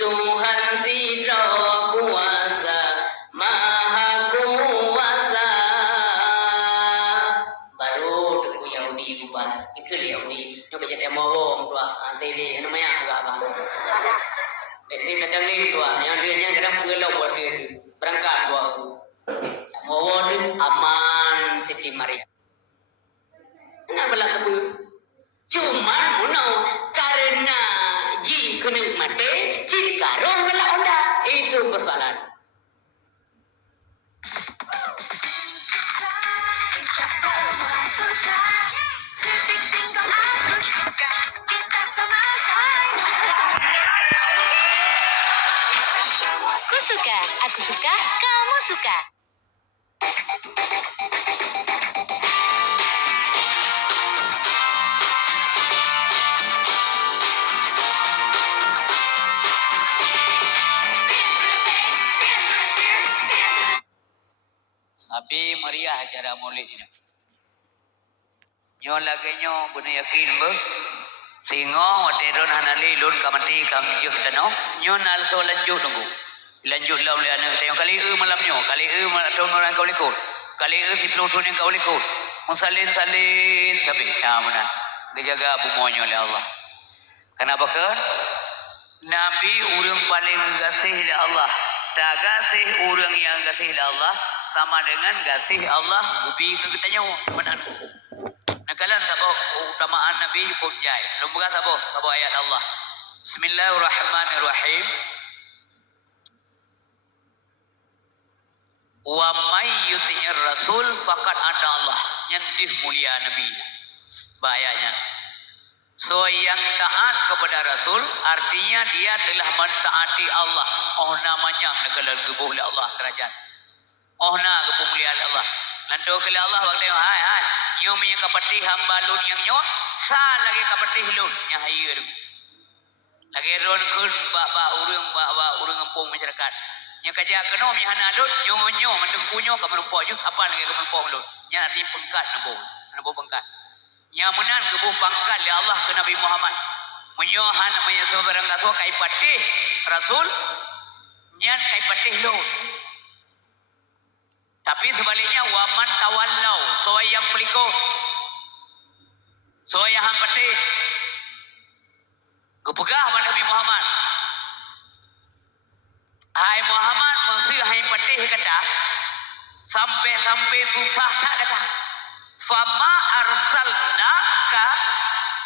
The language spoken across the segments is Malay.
Tuhan sidra kuasa maha kuasa. Baru deku Yahudi bukan ikut Yahudi nyo kejadian mawong tua asli namanya agak apa ini macam ni tua yang dia yang kadang pulau buat dia berangkat tua mawong aman Siti Maria kenapa lah kebu cuma munau karena ji kena mati jika roh melak onda itu persoalan. Aku suka, kamu suka. Sabi meriah acara maulid ini. Nyo lagi nyo guna yakin be. Singo wateron hanali lun kamati kamjuk tano. Nyo nal so lanjut nunggu. Lanjut lah oleh anak tengok kali malam nyo. Kali tahun orang kau likut. Kali si pelutun yang kau likut. Musalin tapi ya mana. Gejaga bumonyo oleh Allah. Kenapa ke? Nabi urang paling gasih oleh Allah. Tak gasih urang yang gasih oleh Allah sama dengan gasih Allah gubi ke kita nyo. Mana? Nakalan sabo utamaan Nabi hukum jai. Lumbuka sabo ayat Allah. Bismillahirrahmanirrahim. Wa may yuti'ir rasul faqad ata Allah. Nyendih mulia Nabi. Bahayanya. So yang taat kepada Rasul artinya dia telah mentaati Allah. Oh namanya nakalan gebuh oleh Allah kerajaan. Oh na gebuh mulia Allah. Lantu kala Allah waktu hai. Nyo punya kapatih hamba lun yang nyo sa lagi kapatih lun yang hayu tu. Lagi ron kun ba urang kampung masyarakat. Nya kaja keno mi hana lun nyo mendengkunyo ka merupa ju sapa lagi ka merupa lun. Nya nanti pengkat nabo pengkat. Nya menan gebu pangkat ya Allah ke Nabi Muhammad. Menyohan menyeso barang gaso kai patih Rasul nyan kai patih lun. Tapi sebaliknya waman tawallau soai yang pelikut soai yang hampati gepegah pada Nabi Muhammad. Hai Muhammad mesti hai patih kata sampai susah tak kata fama arsalnaka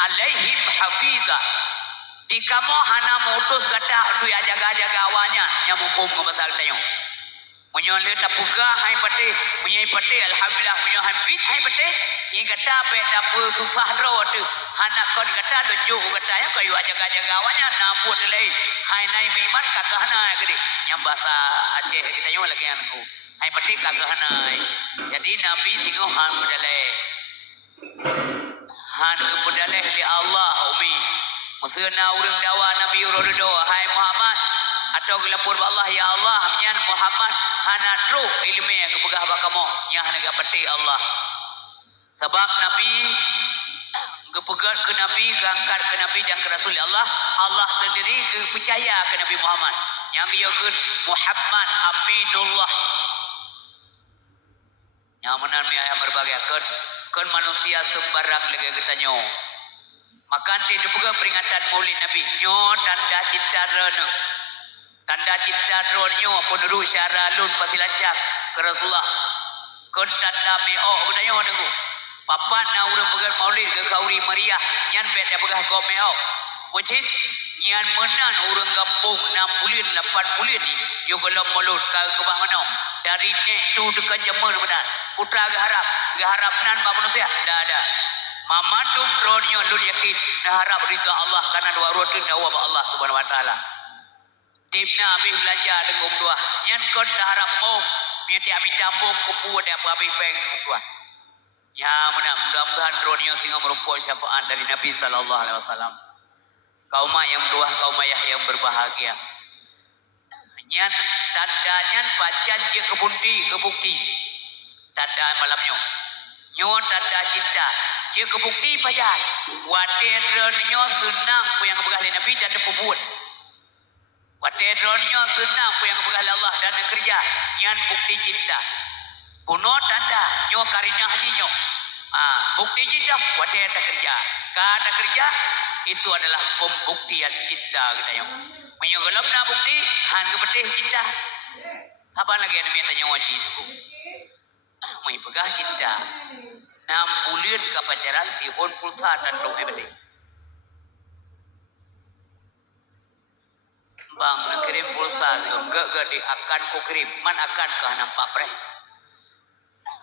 alaihim hafiza di kamu hana mutus kata tu ya jaga awanya yang hukum ngebasal tayong menyoleh tapuga hai pate menyai pate alhamdulillah menyo hampit hai pate i kata pe tapu susah dro tu hanak kon kata donjuk kata ya kayu jaga awanya nabut delai hai nai miman kakahna gede yang bahasa Aceh kita yo lagi anku hai pate kakahna jadi nabi singo han budale han budale di Allah ubi musena urang dawa nabi urido hai Muhammad atau gelapur Allah ya Allah nyan Muhammad hana tru ilmu yang kebegah bakamu yang hana gapati Allah sebab Nabi kepegat ke Nabi gangkat ke Nabi dan ke Rasul Allah Allah sendiri percaya ke Nabi Muhammad yang dia ke Muhammad Aminullah yang menami ayam berbagai kan manusia sembarang lagi ketanyo maka nanti dia peringatan maulid Nabi nyo tanda cinta rena tanda cinta dronyo peneru syara lun pasti lancar ke Rasulullah kon tanda meo budaya dengu papan na urang begal maulid ke kauri meriah nyan bet dia begah go meo wajib nyan menan urang kampung 6 bulan 8 bulan ni yo gelom mulut ka gebah mana dari nek tu dekat jemer benar putra geharap nan ba manusia dah ada mamandum dronyo lun yakin harap ridha Allah karena dua roti dawa Allah Subhanahu wa taala. Tipna habis belanja dengan dua. Yang kau harap mau, biar habis campur kupu ada apa habis peng dua. Ya mudah-mudahan drone singa merupakan syafaat dari Nabi Sallallahu Alaihi Wasallam. Kaum yang dua, kaum yang berbahagia. Yang tandanya pacan dia kebukti. Tanda malamnya. Nyo tanda cinta. Dia kebukti pacan. Wadah drone nyo senang yang bergali Nabi dan berbuat. Watedronnya senang pun yang berhala Allah dan kerja. Yang bukti cinta. Puno tanda. Nyo karinah nyo. Bukti cinta. Wated tak kerja. Kada kerja. Itu adalah pembuktian cinta kita yang. Menyogalam na bukti. Han kepetih cinta. Siapa lagi yang minta nyawa cinta? May pegah cinta. 6 bulan ke pacaran sihon pulsa dan roh hebati. Bang nak kirim pulsa sihon gak di akan ku kirim. Man akan kah nampak preh.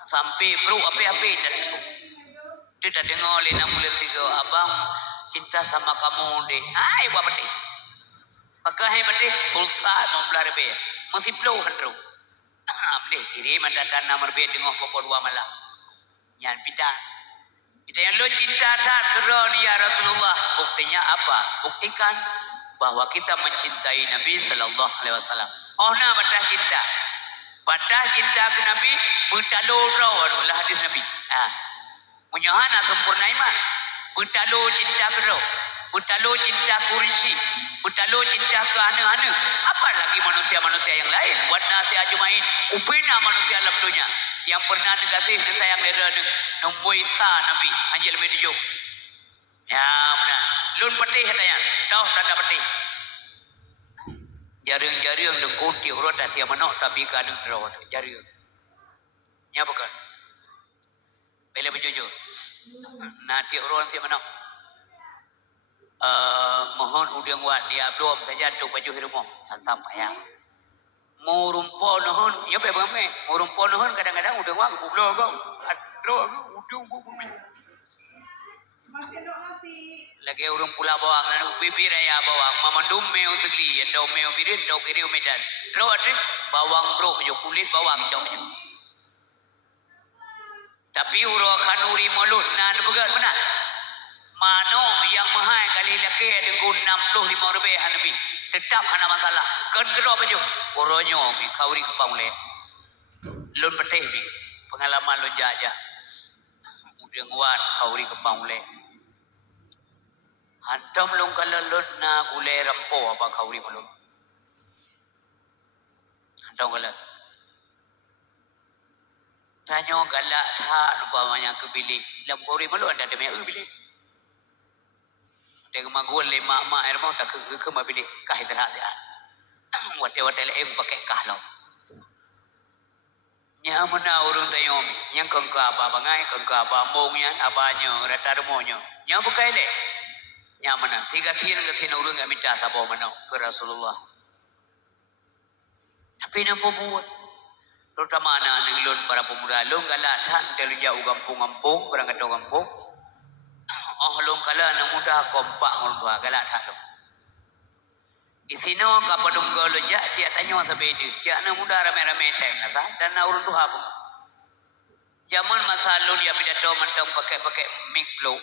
Sampai bro api-api dan itu. Dia tak dengar oleh 6 bulan tiga. Abang cinta sama kamu deh. Hai buat betis. Pakai betis pulsa 16 ribu. Masih puluhan roh. Boleh kirim ada tanah merbia tengok pukul 2 malam. Yang pita. Kita yang lo cinta tak keron ya Rasulullah. Buktinya apa? Buktikan bahwa kita mencintai Nabi sallallahu alaihi wasallam. Oh na batah cinta. Batah cinta ke Nabi bertalu rawan lah hadis Nabi. Munyahana sempurna iman. Bertalu cinta ke roh. Bertalu cinta kursi. Bertalu cinta ke ana-ana. Apa lagi manusia-manusia yang lain? Buat nasi ajumain. Upina manusia alam dunia. Yang pernah nekasih kesayang dera nombor isa Nabi. Anjil lebih tujuh. Ya benar. Lun petih katanya. Tahu tanda petih. Jaring-jaring dengkut di urut asia manok tapi kanu rawat. Jaring. Ya bukan. Bila berjujur. Nanti urut asia manok. Mohon udang wan dia belum saja tu baju hirmo santam payang. Mau rumpon nuhun, ya pe bame. Mau rumpon nuhun kadang-kadang udang wan belum kau. Adro udang bumi. Lagi urung pula bawang dan bibir raya bawang. Mamandum meu segli, atau meu birin, atau kiri medan. Dro adrik bawang bro, jo kulit bawang jauh. Tapi uro kanuri mulut nan begat benar. Mano yang mahal kali laki dengan 65 ribu Nabi. Tetap hana masalah. Kan kena apa je? Oronyo mi kauri kepang le. Lun petih mi. Pengalaman lun jajah. Udang wan kauri kepang le. Hantam lun kalau lun na gule rampo apa kauri malun. Hantam kalau. Tanya galak tak umpamanya ke bilik. Lam kauri malun ada demi bilik. Dia kemagul le mak air mau tak ke mabili kah terhad dia. Wate le pakai kah lo. Nya mana urang tayom yang kengka apa bangai kengka apa mongnya abanya rata remonya. Nya bukai le. Nya mana tiga sin ke sin urang enggak minta sabo mana ke Rasulullah. Tapi nampu buat. Terutama anak lun para pemuda lun galak tan telu jauh kampung-kampung berangkat kampung. Oh long kala na muda kompak ngul dua galak tak lo. Isino kapadung golo ja cia tanyo sabedi cia na muda rame-rame teng nasa dan na urun tuha pun. Zaman masa lu dia pidato mentang pakai mic blow.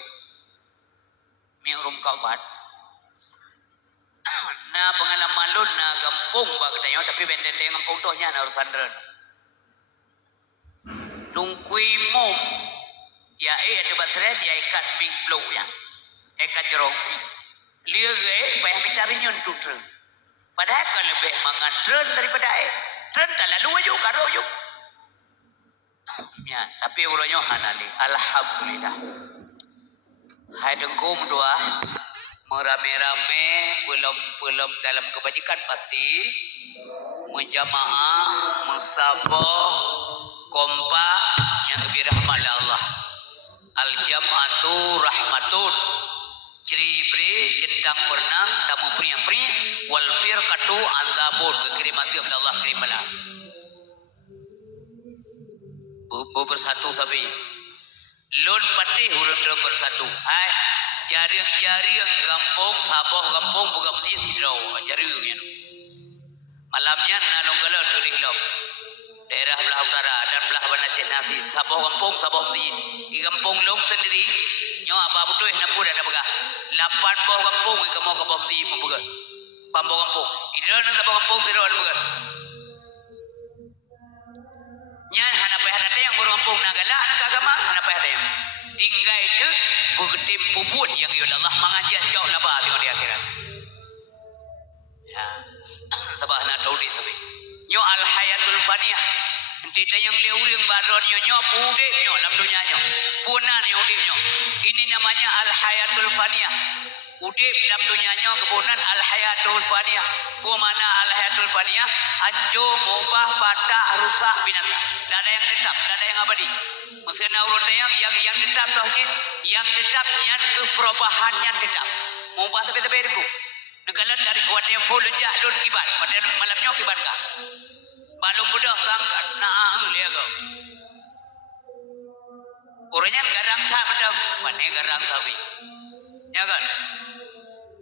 Mi urum kaubat. Na pengalaman lu na gampung ba katanyo tapi benden teng gampung toh nya na urusan ren. Dungkui mom ya ada batret ya ikat big blow yang ikat jerong lia ge payah mencari nyuntuk tren padahal kan lebih mangan tren daripada tren tak lalu aja karo aja ya tapi uronyo hanali alhamdulillah hai dengkum doa merame-rame belum dalam kebajikan pasti menjamaah musafah kompak yang lebih rahmat Allah. Al-jam'atu rahmatun. Ciri-ciri centang pernang tamu pria-pria wal firqatu azabun kekirimati oleh Allah kirimlah. Bersatu sabi. Lun patih urang bersatu. Hai jaring-jaring gampung saboh gampung buka masjid sidraw jaring nya. Malamnya nalong galon dulih lom. Daerah belah utara dan belah Banaceh Nasi saboh kampung saboh masjid di kampung long sendiri nyo apa betul nak pun ada begah 8 boh kampung ke mau ke boh masjid mau begah pambo kampung idana nang saboh kampung tidak ada begah nya hana payah ada yang baru kampung nagala anak agama hana payah ada tinggal itu bugetim puput yang ya Allah mengajar jauh laba tengok di akhirat ya Sabah na tahu di tapi. Nyo al hayatul faniyah. Nanti yang liuring baron nyo pude nyo dalam dunia nyo. Puna ni udip nyo. Ini namanya al hayatul faniyah. Udip dalam dunia nyo kebunan al hayatul faniyah. Mana al hayatul faniyah? Anjo, mubah, patah, rusak, binasa. Tidak ada yang tetap, tidak ada yang abadi. Maksudnya urut yang tetap dah yang tetapnya ke perubahannya tetap. Mubah sampai-sampai itu. Negalan dari kuatnya full jadul kibat. Kuatnya malamnya kibat kah? Balung budak sangkat. Nah, lihat kau. Orangnya garang tak macam mana garang tapi. Ya kan?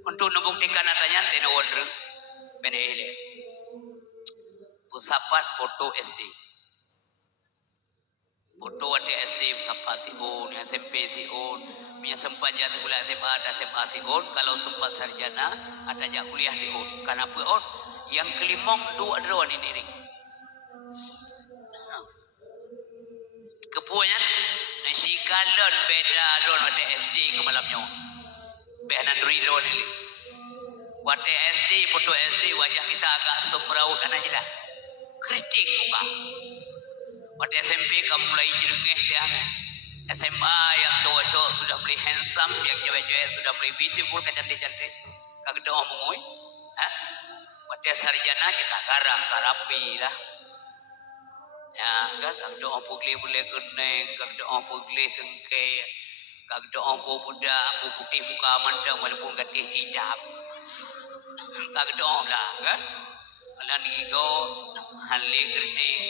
Untuk membuktikan katanya teno wonder. Bene ele. Pusapat foto SD. Foto ada SD sampai si on, SMP si on, punya sempat jatuh kuliah SMA ada SMA si on, kalau sempat sarjana ada jak kuliah si on. Kenapa on? Yang kelimong dua ni ring. Kepuanya nasi kalon beda don ada SD ke malamnya. Bena drilo ni. Wate SD foto SD wajah kita agak semraut kan aja dah. Kritik muka. Pada SMP kamu mulai jerengeh siangan. SMA yang cowok-cowok sudah beli handsome, yang cewek-cewek sudah beli beautiful, cantik-cantik. Kagak doa mengui. Hah? Pada sarjana cakap karapi lah. Ya, kagak doa pugli boleh keneng, kagak doa pugli sengke, kagak doa budak, putih muka mandang walaupun gatih hijab. Kagak doa lah, kan? Kalau ni kau halik kerting.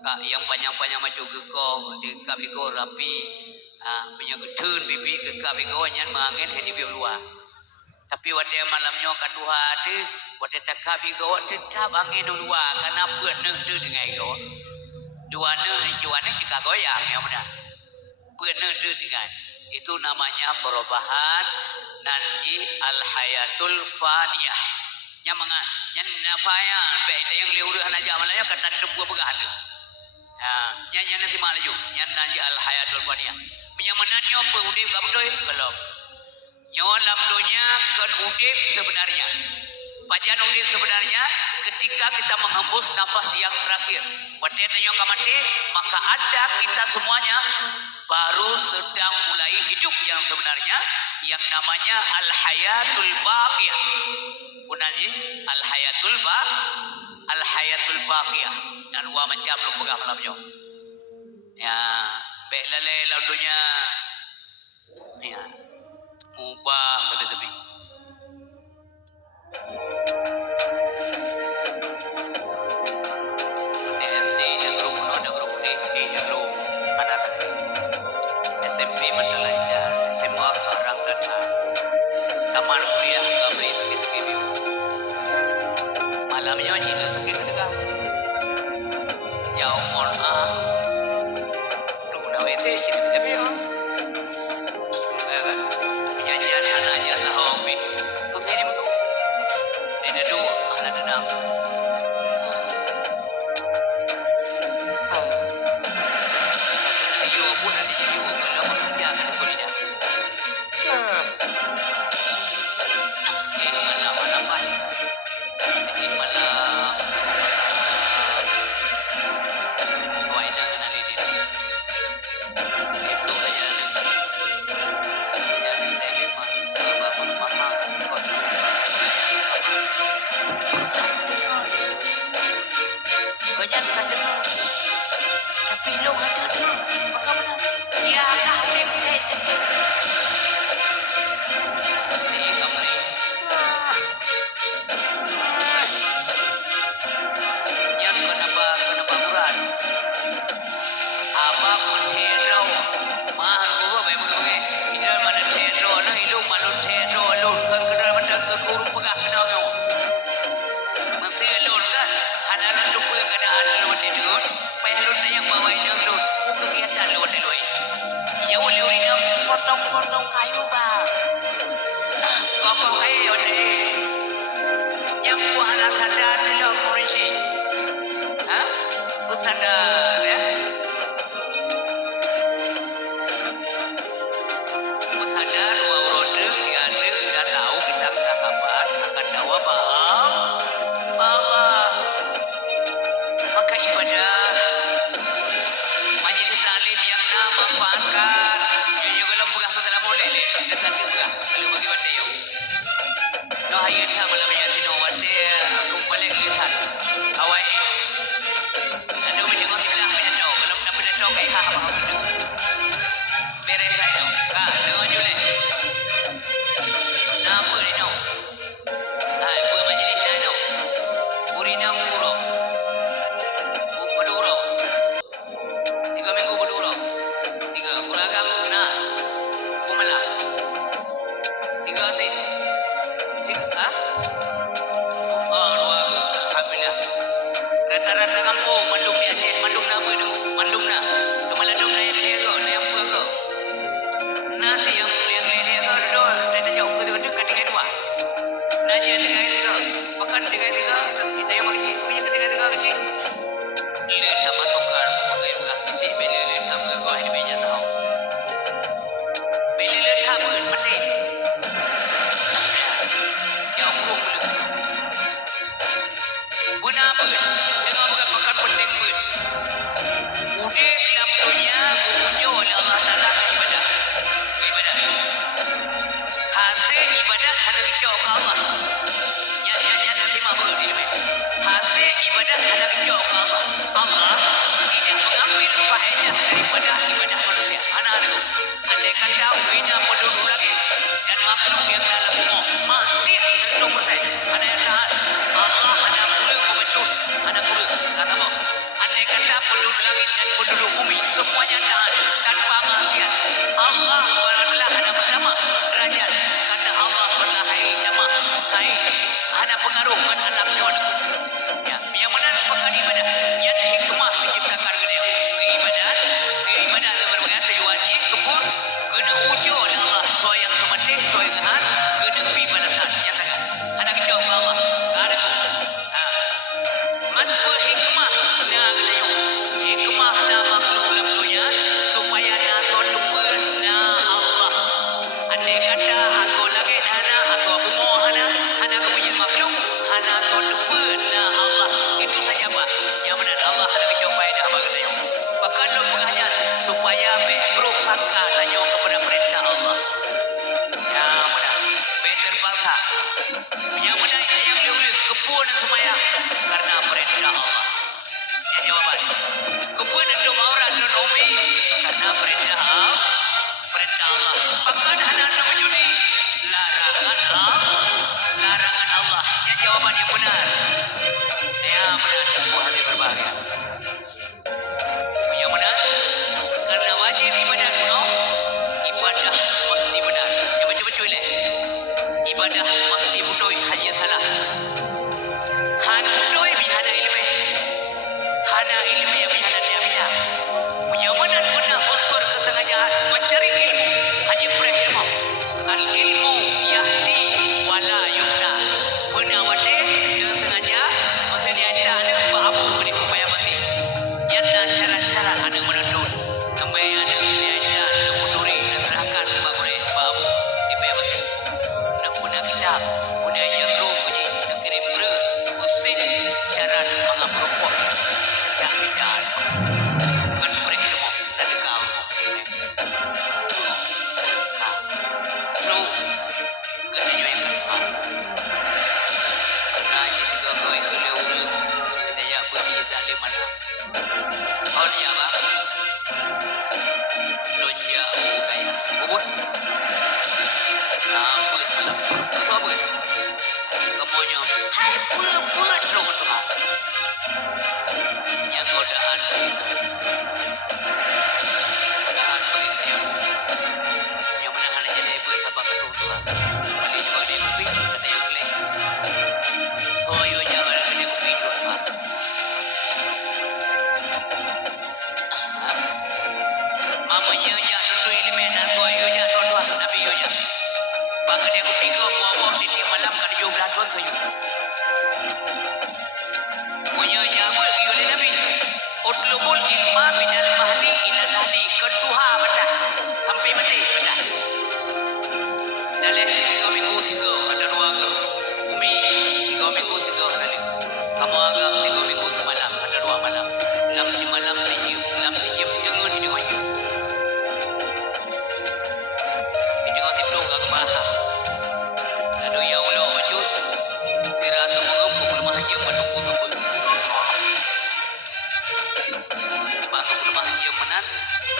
Kak yang panjang-panjang macam gekong, di kak bego rapi, punya getun bibi ke kak bego nyan mangin hedi biok luar. Tapi waktu malamnya kat Tuhan tu, waktu tak bego tetap angin luar, karena penuh tu dengan ego. Dua juana jika goyang yang mana, penuh tu dengan. Itu namanya perubahan nanti al hayatul faniyah. Yang mengat, yang nafayan, baik yang liuran aja malahnya kata debu bergahalu. Yang nasi malaju, yang nanya al hayatul faniyah. Menyamanannya apa udip kamu tu? Kalau nyolam dunia kan udip sebenarnya. Pajan udip sebenarnya ketika kita menghembus nafas yang terakhir. Waktu yang mati, maka ada kita semuanya baru sedang mulai hidup yang sebenarnya yang namanya al hayatul baqiyah. Punanji al hayatul baqiyah. Dan dua macam lu pegang malamnya. Ya, baik lele lalunya. Ya, mubah sebi-sebi. SD negro kuno, negro putih, negro ada tak? SMP mendalanjar, SMA orang datang. Taman kuliah kabri sikit-sikit. Malamnya cina sikit dekat. Jauh mon Duk nak WC kita ya. Kan? Penyanyian anaknya tahu bi. Mesti ni betul. Ada dua anak denang. Kena you pun ada you kalau bekerja kena solidar. Ini malam apa? Ini malam. Banyak kan dengar. Tapi lo ada dengar. Maka mana? Ya, boleh percaya dengar. Ini kamu ni. Yang kenapa berat? Apa pun terau. Mahal gua bagai-bagai. Ini mana terau na ilung malu terau alun. Kan kena macam kekurung pegah kena kau. Mesti alun kan? Hana alun tu pegah keadaan alun tidur. Payah alun yang bawa ini alun. Kegiatan alun alun. Ya boleh orang potong-potong kayu bang. Apa kayu ni? Yang buah nak sadar tidak polisi. Hah? Buat sadar ya? Buat sadar dua roda si ada dah tahu kita kapan akan dawa baham. Purina Puro. Paduro. Siga minggu Paduro. Siga Kuragam na. Kumala. Siga sin. Siga ha? Oh, luaga. Alhamdulillah. Rata-rata kampung mandung di Aceh, mandung na apa tu? Mandung na. Maladung na yang lega, na yang apa? Nasi yang lega tu, kita jauh ke dekat dua. Nasi yang dekat tiga, pakan dekat tiga, kita yang makisi, punya dekat tiga kecil. Lihat sama sokar, pakai bukan kisi, beli lihat sama kau ini banyak tahu. Beli lihat sama mati. Yang buruk dulu. Benar pun, dengan bukan makan penting pun. Udah dalam dunia, muncul oleh Allah Taala beribadah. Ibadah. Hasil ibadat hanya dicok ke Allah. Ya, terima pun ini. Hasil ibadat hanya dicok ke Allah. Allah tidak mengambil faedah daripada ibadah manusia. Anak-anakku, andai kata wina penduduk lagi dan makhluk yang dalam umum masih 100%. Ada yang tahan. Allah hanya pula membecut. Hanya pula. Kata apa? Andai kata penduduk langit dan penduduk bumi semuanya tahan tanpa maksiat. Allah SWT hanya pertama derajat. Kata Allah SWT hai jama. Hai hanya pengaruh ke alam jawabanku. Ya, yang mana pekan ibadah yang hikmah diciptakan dia. Keibadat sebenarnya tu wajib kepur kena ujo oleh Allah soyang kemati soyang han kena pi balasan nyatakan. Hanya kecau ke Allah. Kadaku. Manfa hikmah na katayo. Hikmah na makhluk dalam dunia supaya na lupa na Allah. Andai kata aso lagi hana aso bumo hana kepunyaan makhluk hana lupa na Allah. Itu saja apa? Yang benar Allah hana kecau faedah apa katayo. Bahkan lo pengajian supaya beruk sangka tanyo kepada perintah Allah. Yang benar. Terpaksa. Yang benar yang boleh kepun dan semayang karena perintah Allah. Yang jawaban. Kepun untuk aurat dan umi karena perintah Allah. Bahkan anak menjudi larangan Allah. Yang jawaban yang benar. Yang benar. Buah hati berbahagia. Yang benar. Karena wajib ibadah kuno. Ibadah mesti benar. Yang betul-betul ni. Ibadah mesti betul hanya salah. Han betul bihana ilmu. Hana ilmu yang bihana tiada. Yang benar guna unsur kesengajaan mencari ilmu. Hanya berilmu. Al ilmu yahdi wala yukta. Benar wate dengan sengaja masa dia tak ada apa-apa beri upaya pasti. Yang nak syarat-syarat ada menuntut. Sampai ada dia tak ada muturi diserahkan bagore babu di payah pasti. Nak guna kitab, guna yang rum kuji, nak kirim ber, usin syarat mengaprupok. Tak bicara. Kan berilmu dan kau. True. Kena yang kan. Nah, kita gagoi kalau urut. Kita ya berbi zalim mana. Oh dia apa? Lonja kaya. Bubut. Rambut malam. Kesu apa? Kemonyo. Hai buat terus tengah. Yang godaan. Godaan begitu. Yang mana hanya jadi bersabak ketuk tua. Balik juga dia kopi. Kata yang lain. Soyo jangan ada dia kopi juga. Mamanya ya tentu ilmu dan soyo ya tua Nabi yo ya. Bagi dia kopi ke buah-buah titik malam kan 17 tahun tu. Punya ya apa yo le Nabi. Utlubul ilma minal mahdi ila lahdi ketuha betul. Sampai mati betul. Dalam 3 minggu 3 ada 2 ke. Umi 3 minggu 3 ada 5. Kamu agak 3 minggu semalam ada 2 malam. Lam si malam sejim tengah di tengah you. Itu kau tiplung aku bahasa. Aduh ya Allah wajud. Sirasa mengempu lemah haji menunggu tembul. Bangga lemah haji menan.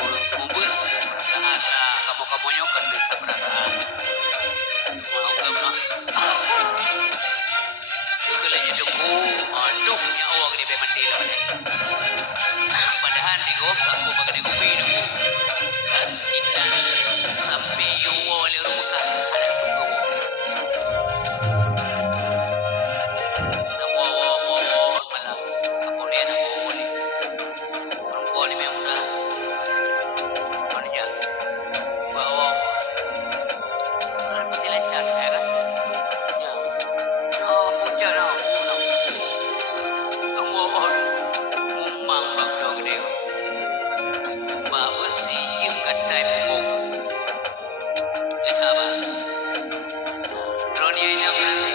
Urung semubur perasaan lah. Kamu-kamunya kan bisa perasaan. Mau ke mana? Juga lagi deku. duk ya Allah gede be mati lah ni. Padahal ni gom sapu bagade kopi ni. Kan inna sampai yo wale ruka ada tu. Namo malah kemudian aku ni. Perempuan ni memang dah banyak bawa pasti lancar ya kan? Ya. Oh puja dah. Kemudian mumang bang dong dia. Bawa si jim katai pun. Kita apa? Roni ini apa nanti?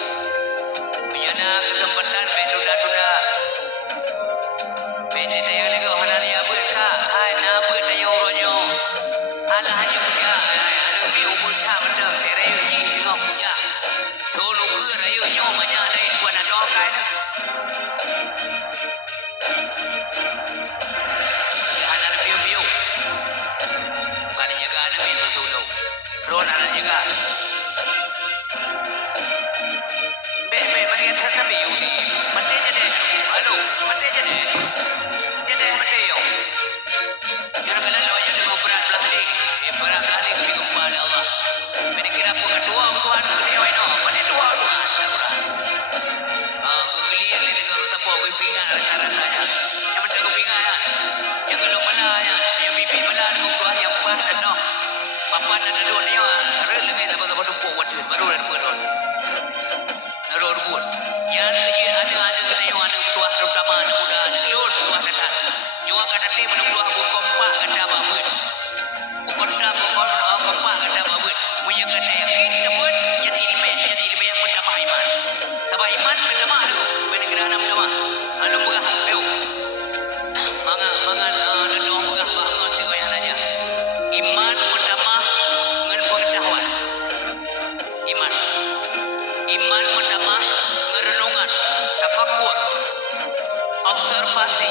Punya kesempatan tunda. Pede dia lagi orang ni apa kah? Hai nak apa dia orangnya? Alah hanya punya. Ada bi umur cah betul. Terayu ni tengok punya. Tolong ke rayu nyo banyak lain buat nak doakan. Ya anak biu. Pada jaga anak ni betul. Ron anak jaga. Be bagi saya biu ni. Mati jadi. Halo, mati jadi. Jadi mati yo. Jangan kalau lo yang dengan berat belah ni. Berat belah ni kami kumpul Allah. Beri kira pun kedua Tuhan ke dia wino. Pada dua Tuhan. Aku gelir ni dengan siapa aku pingat rasa-rasanya. Yang macam aku pingat ya. Yang kalau malah ya. Yang bibi malah aku dua yang pas dan no. Papan dan dua ni ya. Ada lagi siapa-siapa tumpuk wadah. Baru dah berun. Neror buat. Yang kerja ada kena yang ada tuah terutama anak muda. Anak lur tuah datang. Yang akan datang menunggu aku kompak kata apa buat. Bukanlah kompak kata apa buat. Punya kata yang kita buat. Yang ilmu yang bertambah iman. Sebab iman bertambah tu. Benda kena nak bertambah. Lalu berah. Ayo. Mangan dendong berah. Bangun tengok yang nanya. Iman bertambah dengan pengetahuan. Iman bertambah merenungan, tafakur, observasi,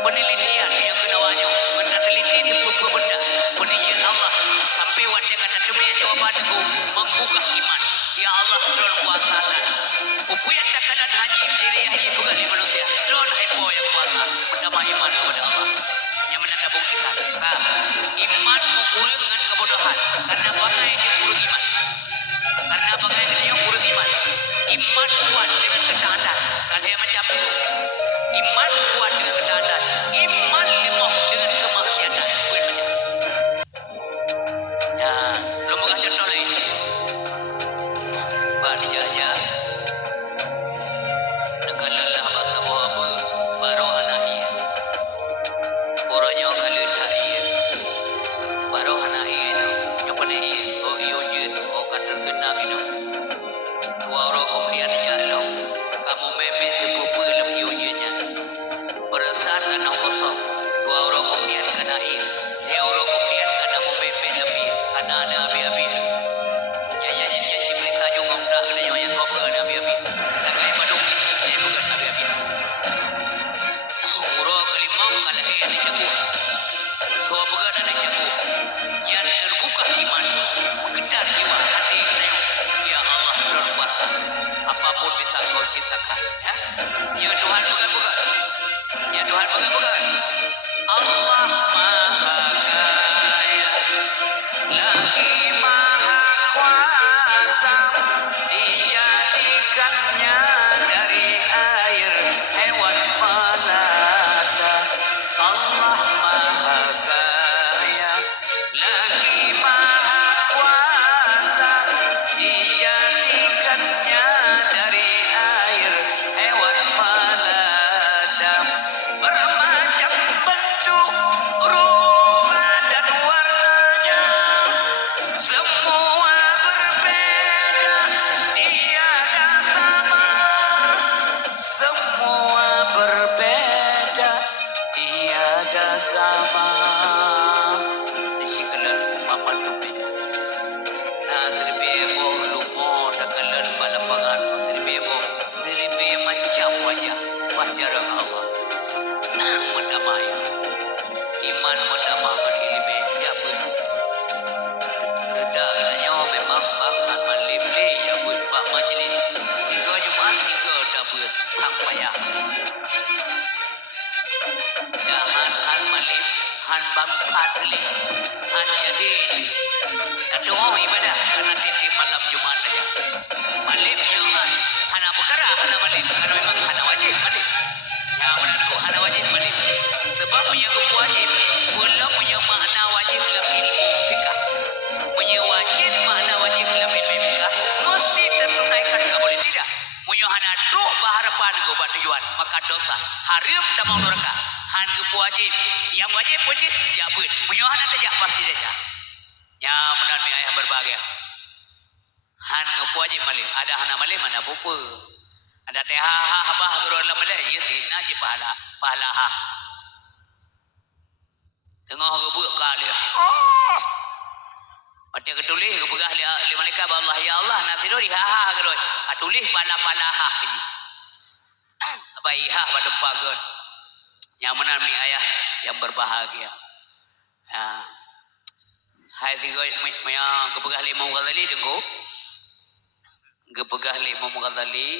penelitian yang kena wajib, meneliti sebuah benda, penelitian Allah sampai wajib kata cemil jawapan aku menggugah iman. Ya Allah drone kuasa. Pupuyan takalan haji diri haji bukan di manusia. Drone hepo yang kuasa pertama iman kepada Allah. Yang menanda buktikan. Iman kurang dengan kebodohan karena bangai dia kurang iman. Karena bangai dia kurang iman. Iman kuat dengan ketaatan. Kalau dia macam itu. Iman kuat dengan ketaatan. Iman lemah dengan kemaksiatan. Bukan macam. Ya, belum bukan contoh lain. Pak dijaya. Dekat lelah bahasa apa baru anak ia. Orangnya kali tak ia. Baru anak ia tu. Yang pada ia. Oh iyo je. Oh kan terkena gitu. Dua orang kemudian jalan. Kamu memet sepupu dalam iujiannya. Perasaan kena kosong. Dua orang kemudian kena ia. Dia orang kemudian kena memet lebih. Karena ada abi-abi. Ya, cipri saja ngomong tak kena yang tua pun ada abi-abi. Lagai padung isi. Dia bukan abi-abi. Orang kelima kalah ia ni jago. Soal bukan ada jago. Yang terbuka iman. Mengejar jiwa hati kena. Ya Allah berkuasa. Apapun bisa kau ciptakan. Ya, ya Tuhan bukan. Ya Tuhan bukan. Allah Maha Kaya, lagi Maha Kuasa. Dijadikannya dari air hewan melata. Allah Maha Kaya, lagi Maha Kuasa. Dijadikannya dari air hewan melata. Bermacam bentuk, rupa dan warnanya. Semua berbeda, tiada sama. Semua berbeda, tiada sama. Disikalan mamat tu beda. Nah, seribe boh lumo takalan balapangan seribe macam wajah Allah. Mendamai. Iman mendamai ilmu ya pun. Redaknya memang bang malim le ya pun bang majlis. Sehingga Jumaat sehingga dapat sampai bangsa teli. Jadi ketua ibadah karena titip malam Jumat saja. Malam Jumat, hana perkara hana malam karena memang hana wajib malam. Ya benar tu hana wajib malam. Sebab punya wajib, belum punya makna wajib dalam ilmu fikah. Punya wajib makna wajib dalam ilmu fikah mesti tertunaikan, tak boleh tidak. Punya hana tu berharapan buat tujuan maka dosa. Haram tak mau neraka. Han wajib, yang wajib jabut. Punya hana tajak pasti desa. Ya benar mi ayah berbahagia. Han wajib malam, ada hana malam mana apa? Ada teh ha habah gerol lam dah ya sina je pahala ha. Tengah gebuk kali. Oh. Mati ketulis ke pegah li malaikat Allah ya Allah nasiru di ha gerol. Tulis pala ha ji. Baik ha pada pagon. Yang benar mi ayah yang berbahagia. Ha. Hai sigoi maya kepegah li Imam Ghazali tengok. Kepegah li Imam Ghazali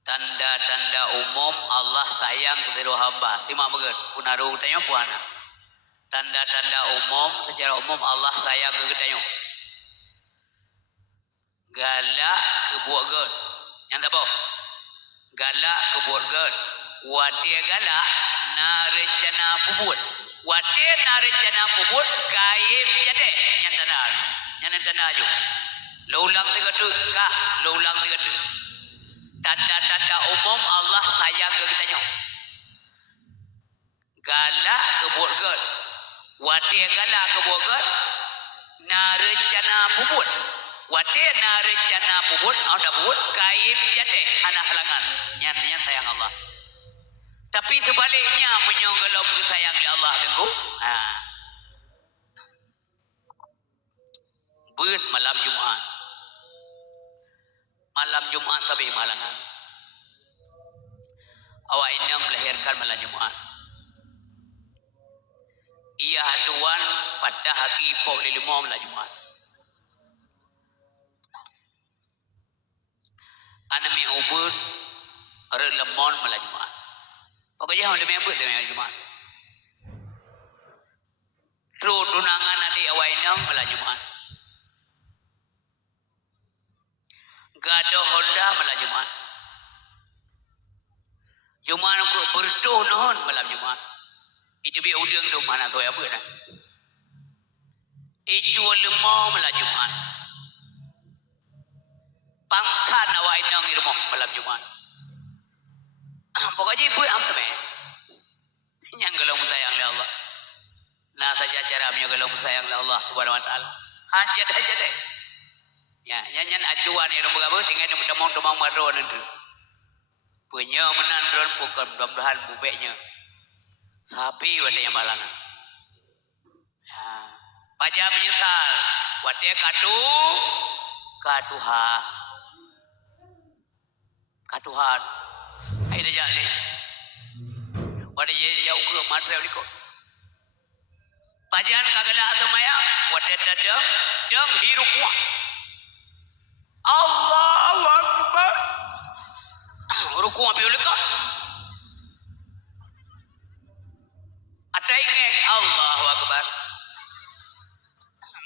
tanda-tanda umum Allah sayang kepada hamba. Simak begitu. Punaru tanya puana. Tanda-tanda umum secara umum Allah sayang kepada tanya. Galak kebuat gel. Yang tak apa? Galak kebuat gel. Watir galak na rencana pubut. Watir na rencana pubut kaib jadi. Yang tanah aju. Lo ulang tiga tu kak. Lo ulang tiga tu. Tanda-tanda umum Allah sayang ke kita nyo. Galak kebut gel. Watir galak kebut gel. Na rencana pubut. Watir na rencana pubut. Ada pubut. Kaib jatih. Anak halangan. Yang sayang Allah. Tapi sebaliknya menyonggelom kesayang oleh Allah tengku. Beut malam Jumat. Malam Jumat sampai malangan. Awak ini melahirkan malam Jumat. Ia tuan pada haki pok lima malam Jumat. Anami ubud relemon malam Jumat. Pokoknya orang demi ubud malam Jumat. Terus tunangan adik awak ini malam Jumat. Gaduh Honda malam Jumat. Jumat aku bertuh nohon malam Jumat. Itu biar udang tu mana tu apa dah. Itu lemah malam Jumat. Pangsan awak inang irmoh malam Jumat. Pokoknya ibu am tu meh. Yang gelong sayang le Allah. Nah saja cara mengelong sayang le Allah Subhanahu Wa Taala. Hajat deh. Ya, nyanyian acuan yang berapa tinggal di temang madron itu. Punya menandron bukan mudah-mudahan bubeknya. Sapi wate yang balangan. Ya, pajak menyesal. Wate katuhan. Ai dah jali. Wate ya ukur material ikut. Pajan kagala semaya wate dadang jam hiru kuat. Allahu Akbar. Ruku api ulika. Ada ingin Allahu Akbar.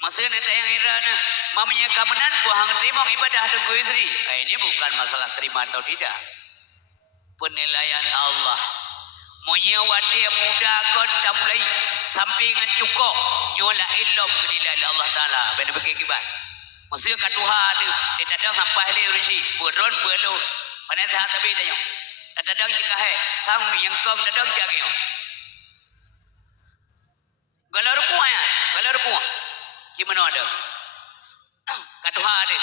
Maksudnya nanti yang irana mamanya kamenan buang terima ibadah tunggu istri. Ini bukan masalah terima atau tidak. Penilaian Allah. Munya wati muda kon tak mulai sampai dengan cukup nyola ilmu kedilai Allah Taala. Benar begitu kibat. Maksudnya kat Tuhan tu, dia tak ada sampai le urisi, beron belu. Panen sehat tapi dah yo. Tak ada jika hai, sang yang kong tak ada jaga yo. Galar kuah. Gimana ada? Kat Tuhan tu,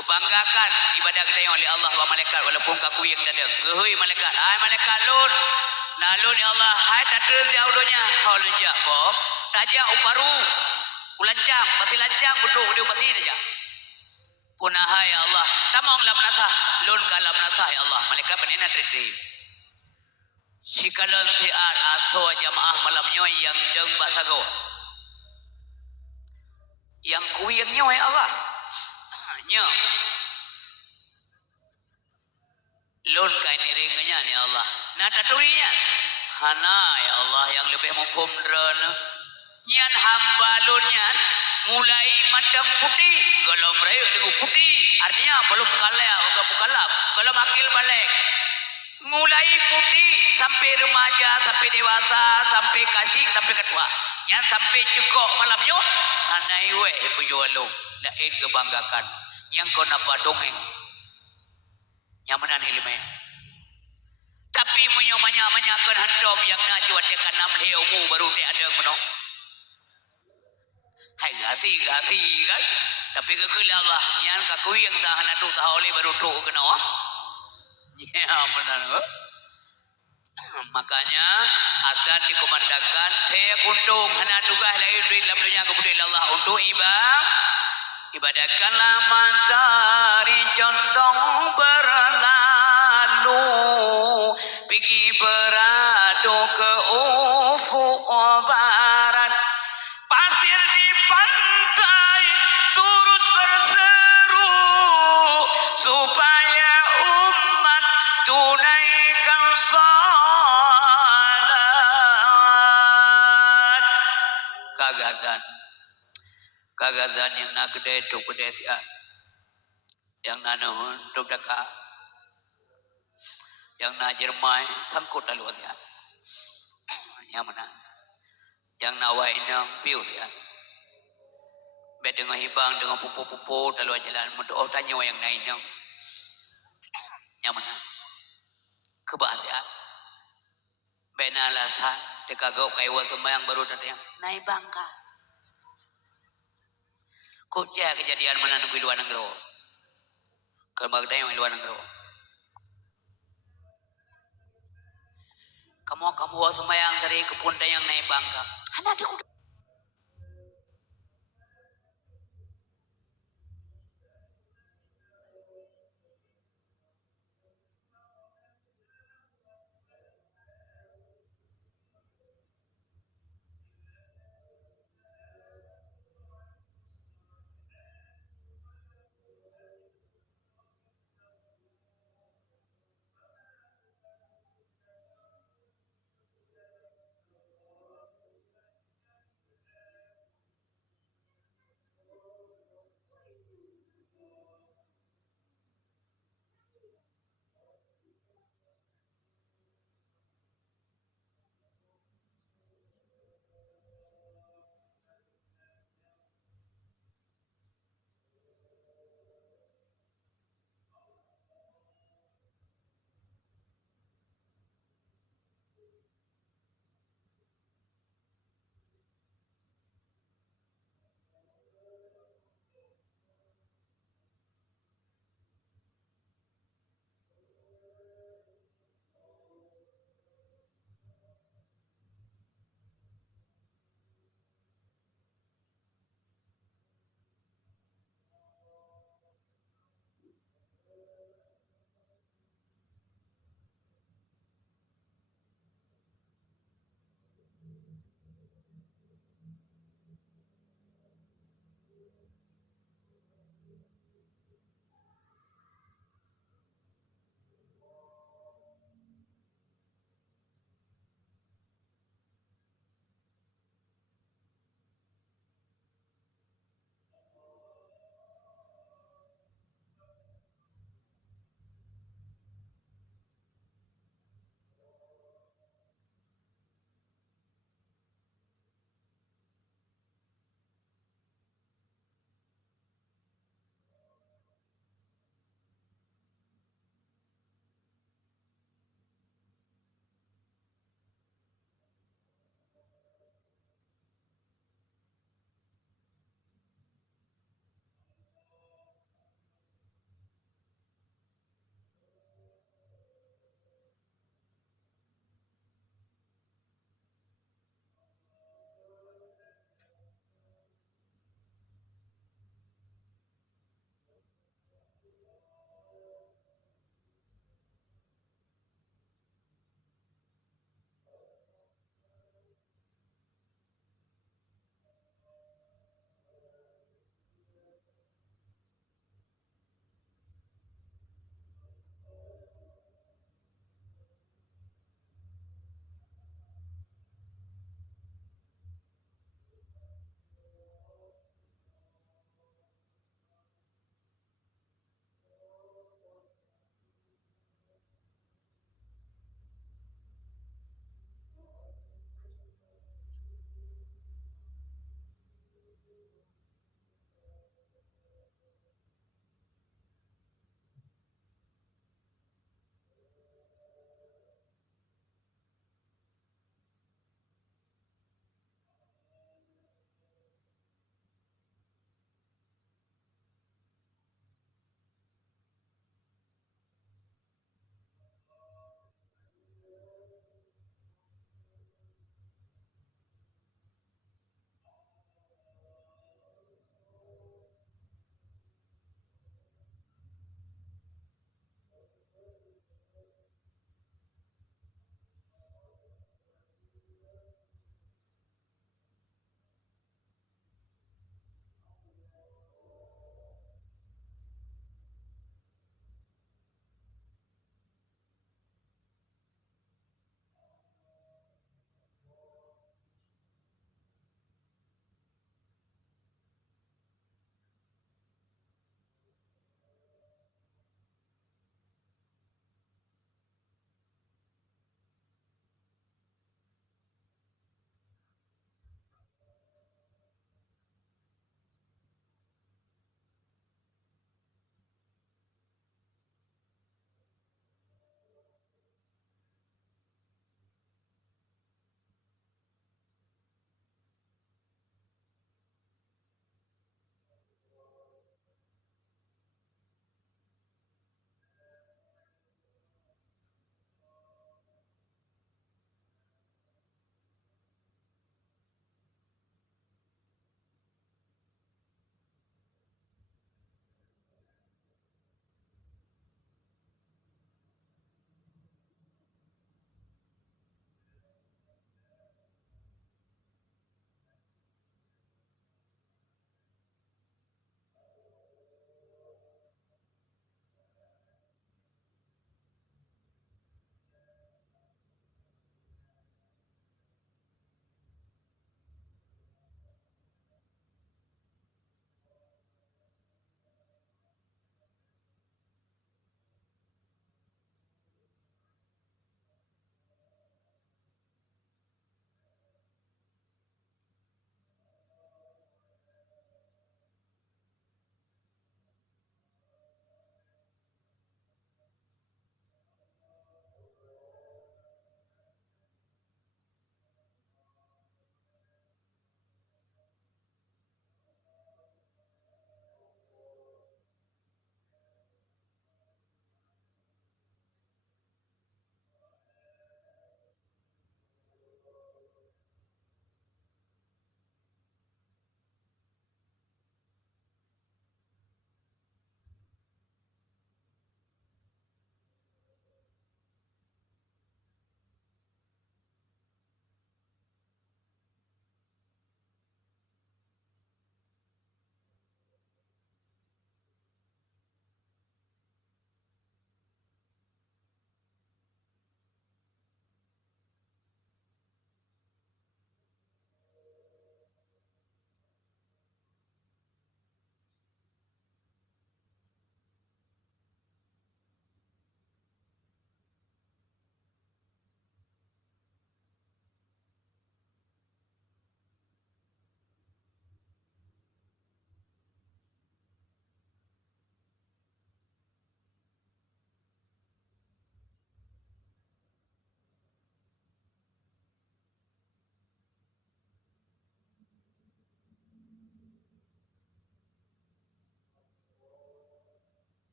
kebanggakan ibadah kita oleh Allah wa malaikat walaupun kaku yang tak ada. Gehui malaikat, hai malaikat lun. Nalun ya Allah, hai tak terjauh dunia. Hal jak bo, tajak uparu. Lancang, pasti lancang betul dia pasti saja. Punahai ya Allah, tamang lam nasah, lun kalam nasah ya Allah. Malaikat penina tritri. Sikalon siat aso jamaah malam nyoy yang deng basago. Yang kuing nyoy Allah. Nyo. Lun kain iringnya ni Allah. Nata turinya. Hana ya Allah yang lebih memfumdran. Nyan hamba lunyan mulai macam putih, kalau mereka dengan putih, artinya belum kalap, kalau akil balik. Mulai putih sampai remaja, sampai dewasa, sampai kasih, sampai ketua. Yang sampai cukup malamnya, hanai we pujualu, lain kebanggakan. Yang kau nampak dongeng, nyamanan ilmu. Tapi menyamanya kan hantom yang najwa tekan enam leumu baru dia ada menok. Hai gasi kan. Tapi kekele Allah, yang kakui yang tahan tu tahole baru tu kena wah. Ya benar. Makanya akan dikumandangkan saya kuntung hana tugas lain duit dalam dunia kemudian Allah untuk ibadahkanlah matahari condong berlalu pergi beradu ke ufuk barat pasir di pantai turut berseru supaya umat tunaikan salat kagadan yang nak gede tu gede sia yang nanuhun tu deka yang na Jerman sangkut lalu sia yang mana yang nawai nang piu sia bet dengan hibang dengan pupu-pupu lalu jalan untuk tanya yang naik nang yang mana kebah sia bena alasan deka gau kaiwan sembayang baru datang naik bangka kuja kejadian mana nunggu luar negeri kalau yang luar negeri kamu sembayang dari kepunta yang naik bangka ada di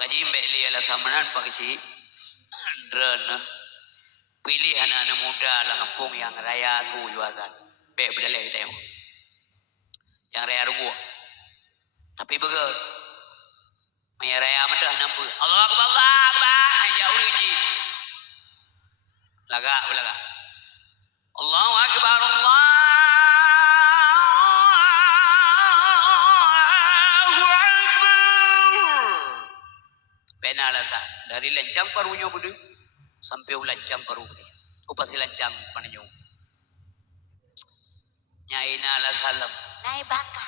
Maka jimbe li ala samanan pagisi dren pilih anak-anak muda lah kampung yang raya suyu azan. Baik berdalai kita yang raya rubuh. Tapi betul. Maya raya madah nampu. Allah Akbar, Allah Akbar. Ya uji. Lagak belaga. Allahu Akbar, Allahu Akbar. Penala sa dari lancang parunya budu sampai lancang paru budu. Upasi lancang panenyo. Nyai nala salam. Nai baka.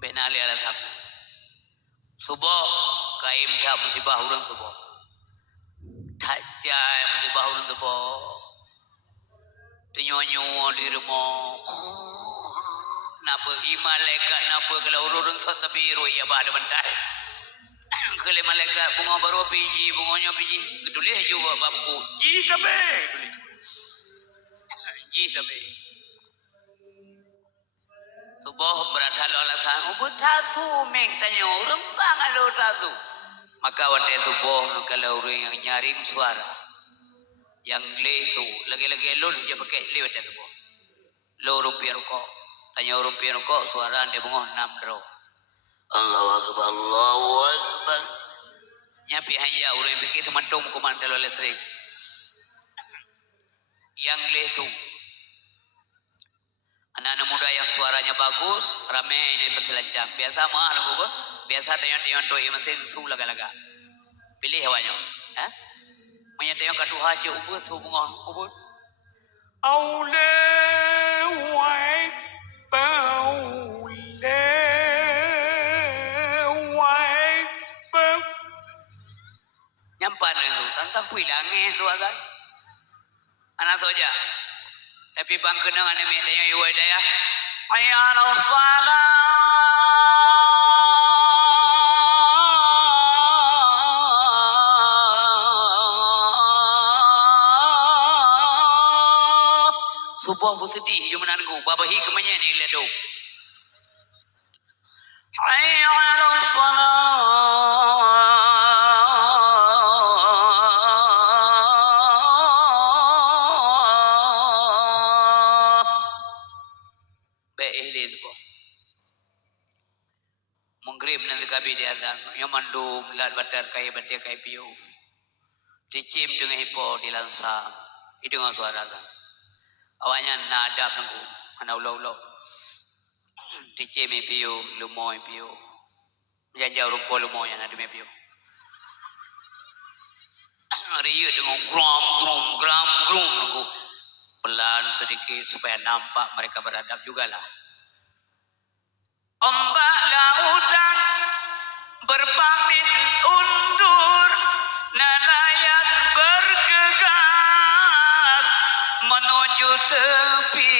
Benali ala salam. Subuh kaim tak musibah urang subuh. Tak jai musibah urang subuh. Tinyo-nyo di rumah. Napa malaikat napa kalau urang satu biru ia pada bentai. Kalau malaikat bunga baru biji, bunganya biji. Ketulih juga bapku. Ji sampai. Ji sampai. Subuh beratalo alasan. Ubud tasu mek tanya urang bang alo tasu. Maka waktu subuh kalau orang yang nyaring suara. Yang lesu. Lagi-lagi lul je pakai lewat subuh. Lo rupiah rokok. Tanya rupiah rokok suara dia bunga 6 draw. Allahu Akbar, Allahu Akbar. Nyapi hanya orang yang fikir semantung kuman kalau listrik. Yang lesu. Anak-anak muda yang suaranya bagus, ramai ini perselancar. Biasa mah anak buku, biasa tayang-tayang tu yang masih su laga-laga. Pilih hawanya. Ha? Manya tayang katu haji ubud su bunga ubud. Allahu Akbar. Nyampan itu, kan sampui langit tu akan. Anak saja. Tapi bang kenang anak mek tanya iwa daya. Ayana salat. Subuh bersedih you menanggu. Babahi kemanya ni ledo. Ayana salat. Menggrib nanti kabi di azan. Yang mandum lat batar kai batia kai piu. Dicim dengan hipo di lansa. Itu dengan suara azan. Awaknya nadab nunggu. Mana ulau-ulau. Dicim piu, lumoy piu. Janjau rumpul lumoy yang ada piu. Riu dengan gram nunggu. Pelan sedikit supaya nampak mereka beradab jugalah. Ombak lautan berpamit undur, nelayan bergegas menuju tepi,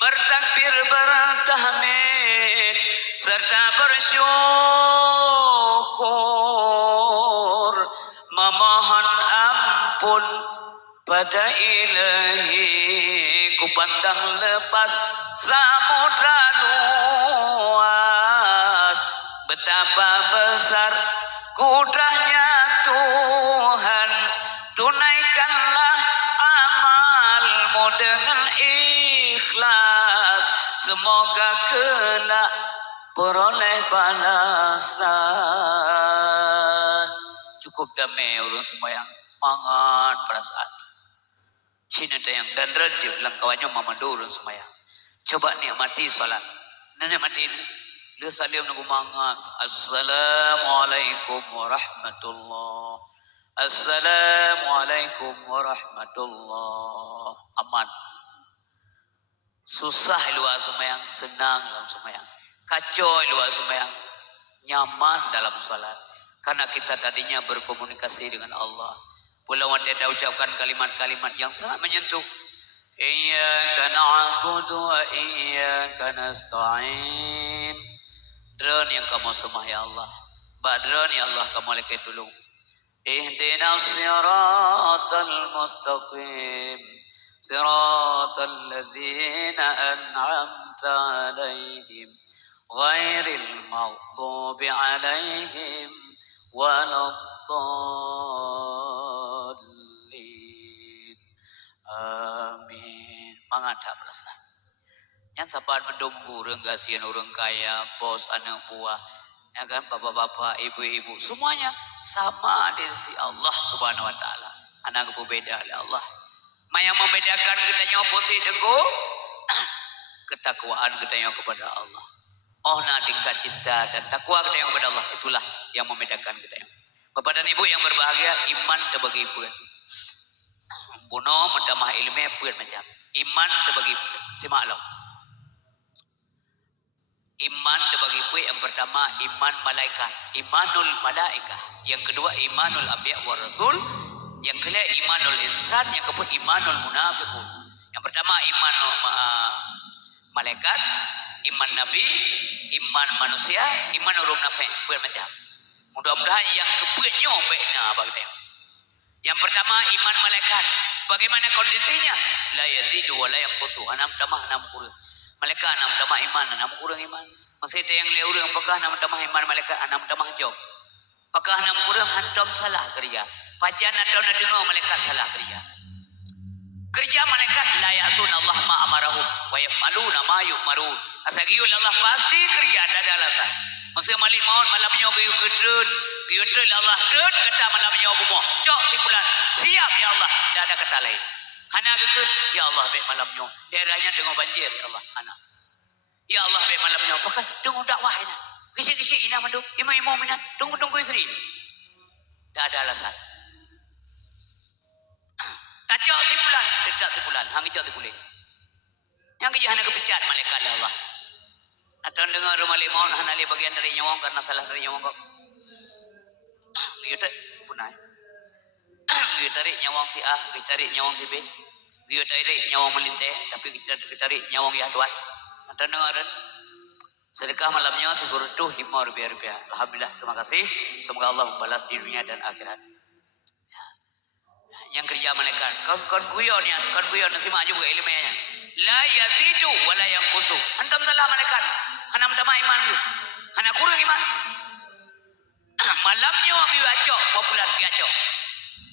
bertakbir bertahmid serta bersyukur, memohon ampun pada Ilahi. Ku pandang lepas samudra luas, betapa besar kudrahnya Tuhan. Tunaikanlah amalmu dengan ikhlas, semoga kelak peroleh balasan. Cukup damai urus sembahyang, mangat perasaan. Sini tayang dan rajib langkawannya mama durun sembahyang. Coba nikmati salat. Nikmati ini. Dia salim nunggu mangat. Assalamualaikum warahmatullahi. Assalamualaikum warahmatullahi. Aman. Susah luar sembahyang, senang dalam sembahyang. Kacau luar sembahyang, nyaman dalam salat. Karena kita tadinya berkomunikasi dengan Allah. Pulau kita ucapkan kalimat-kalimat yang sangat menyentuh. Iyyaka na'budu wa iyyaka nasta'in. Dran yang kamu sembah ya Allah. Badran ya Allah kamu lagi tolong. Ihdinas siratal mustaqim. Siratal ladzina an'amta alaihim. ghairil maghdubi alaihim waladdallin. Amin. Mangada perasaan. Yang sabar mendunggu orang kasihan orang kaya, bos, anak buah, ya kan, bapak-bapak, ibu-ibu, semuanya sama di sisi Allah Subhanahu Wa Taala. Anak berbeda oleh Allah. Yang membedakan kita nyopot si dengku, ketakwaan kita yang kepada Allah. Oh, tingkat cinta dan takwa kita yang kepada Allah, itulah yang membedakan kita yang. Bapak dan ibu yang berbahagia, iman terbagi pun. Bunuh mentamah ilmu pun macam. Iman terbagi pun. Simak lo. Iman terbagi pun, yang pertama iman malaikat, imanul malaikah. Yang kedua imanul anbiya wa rasul. Yang kedua imanul insan. Yang kedua imanul munafiqun. Yang pertama iman malaikat, iman nabi, iman manusia, iman orang munafik. Macam. Mudah-mudahan yang kebetulannya baiknya bagi. Yang pertama iman malaikat. Bagaimana kondisinya? La yazidu wa la yanqusu. Anam tamah anam kurang. Malaikat anam tamah iman, anam kurang iman. Masih ada yang lihat orang apakah anam tamah iman malaikat, anam tamah job. Apakah anam kurang hantam salah kerja. Pajan atau nak dengar malaikat salah kerja. Kerja malaikat la ya'sun Allah ma amarahum wa yaf'aluna ma yu'marun. Asagiyul Allah pasti kerja ada alasan. Masa malik maut malamnya guyutreun Allah treut kata malamnya bumo. Cok sipulan. Siap ya Allah, tidak ada kata lain. Hana gekeun ya Allah baik malamnya. Daerahnya tengah banjir ya Allah anak. Ya Allah baik malamnya. Pakai tunggu dakwah ina. Kisi-kisi ina mandu. Imam-imam ina tunggu istri ini. Tidak ada alasan. Tajak sipulan, tidak sipulan, hang ijak sipulan. Yang kerja hana kepecat malaikat Allah. Atau dengar rumah limau hana li bagian dari nyawang karena salah dari nyawang kok. Gitu punai. Gitu tarik nyawang si A, gitu tarik nyawang si B. Gitu tarik nyawang melinte, tapi kita tarik nyawang ya tuan. Atau dengaran sedekah malamnya segera tuh 5 rupiah. Alhamdulillah, terima kasih. Semoga Allah membalas di dunia dan akhirat. Yang kerja malaikat, kon guyon simak juga ilmunya. La yazidu wa la yanqusu. Antum salah malaikat. Hana mtama iman lu. Hana kurang iman. Malamnya giu acok popular giacok.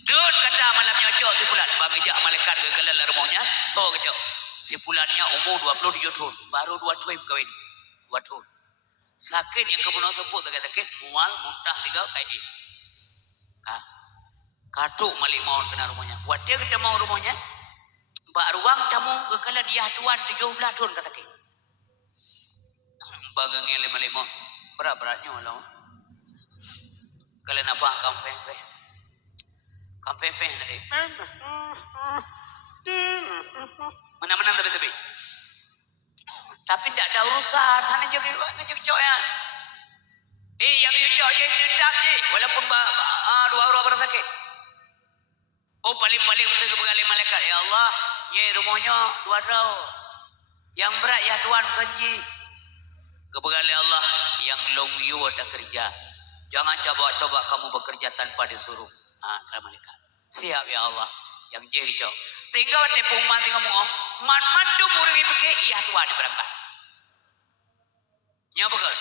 Dun kata malamnya acok si bulan bagi jak malaikat ke kelal rumahnya, so kecok. Si bulannya umur 27 tahun, baru 2 tahun kawin. 2 tahun. Sakit yang kebunuh sebut sakit mual muntah tiga kayak Katuk malik mau kena rumahnya. Buat dia kita mau rumahnya. Mbak ruang tamu kekalan dia tuan 17 tahun kata ke. Bagangnya malik mau. Berat-beratnya lah. Kalian apa kampeng. Kampeng tadi. Mana-mana tapi. Tapi tidak ada urusan. Hanya juga ya. Yang cok je tetap je. Walaupun 2 orang bersakit. Oh paling-paling mesti kebegali malaikat. Ya Allah, ye rumahnya 2 tahun. Yang berat ya Tuhan kenji. Kebegali Allah yang long you ada kerja. Jangan coba-coba kamu bekerja tanpa disuruh. Dalam malaikat. Siap ya Allah. Yang je hijau. Sehingga tepung man tinggal ngomong, man mandu muringi pakai iya Tuhan diberangkat. Ya betul.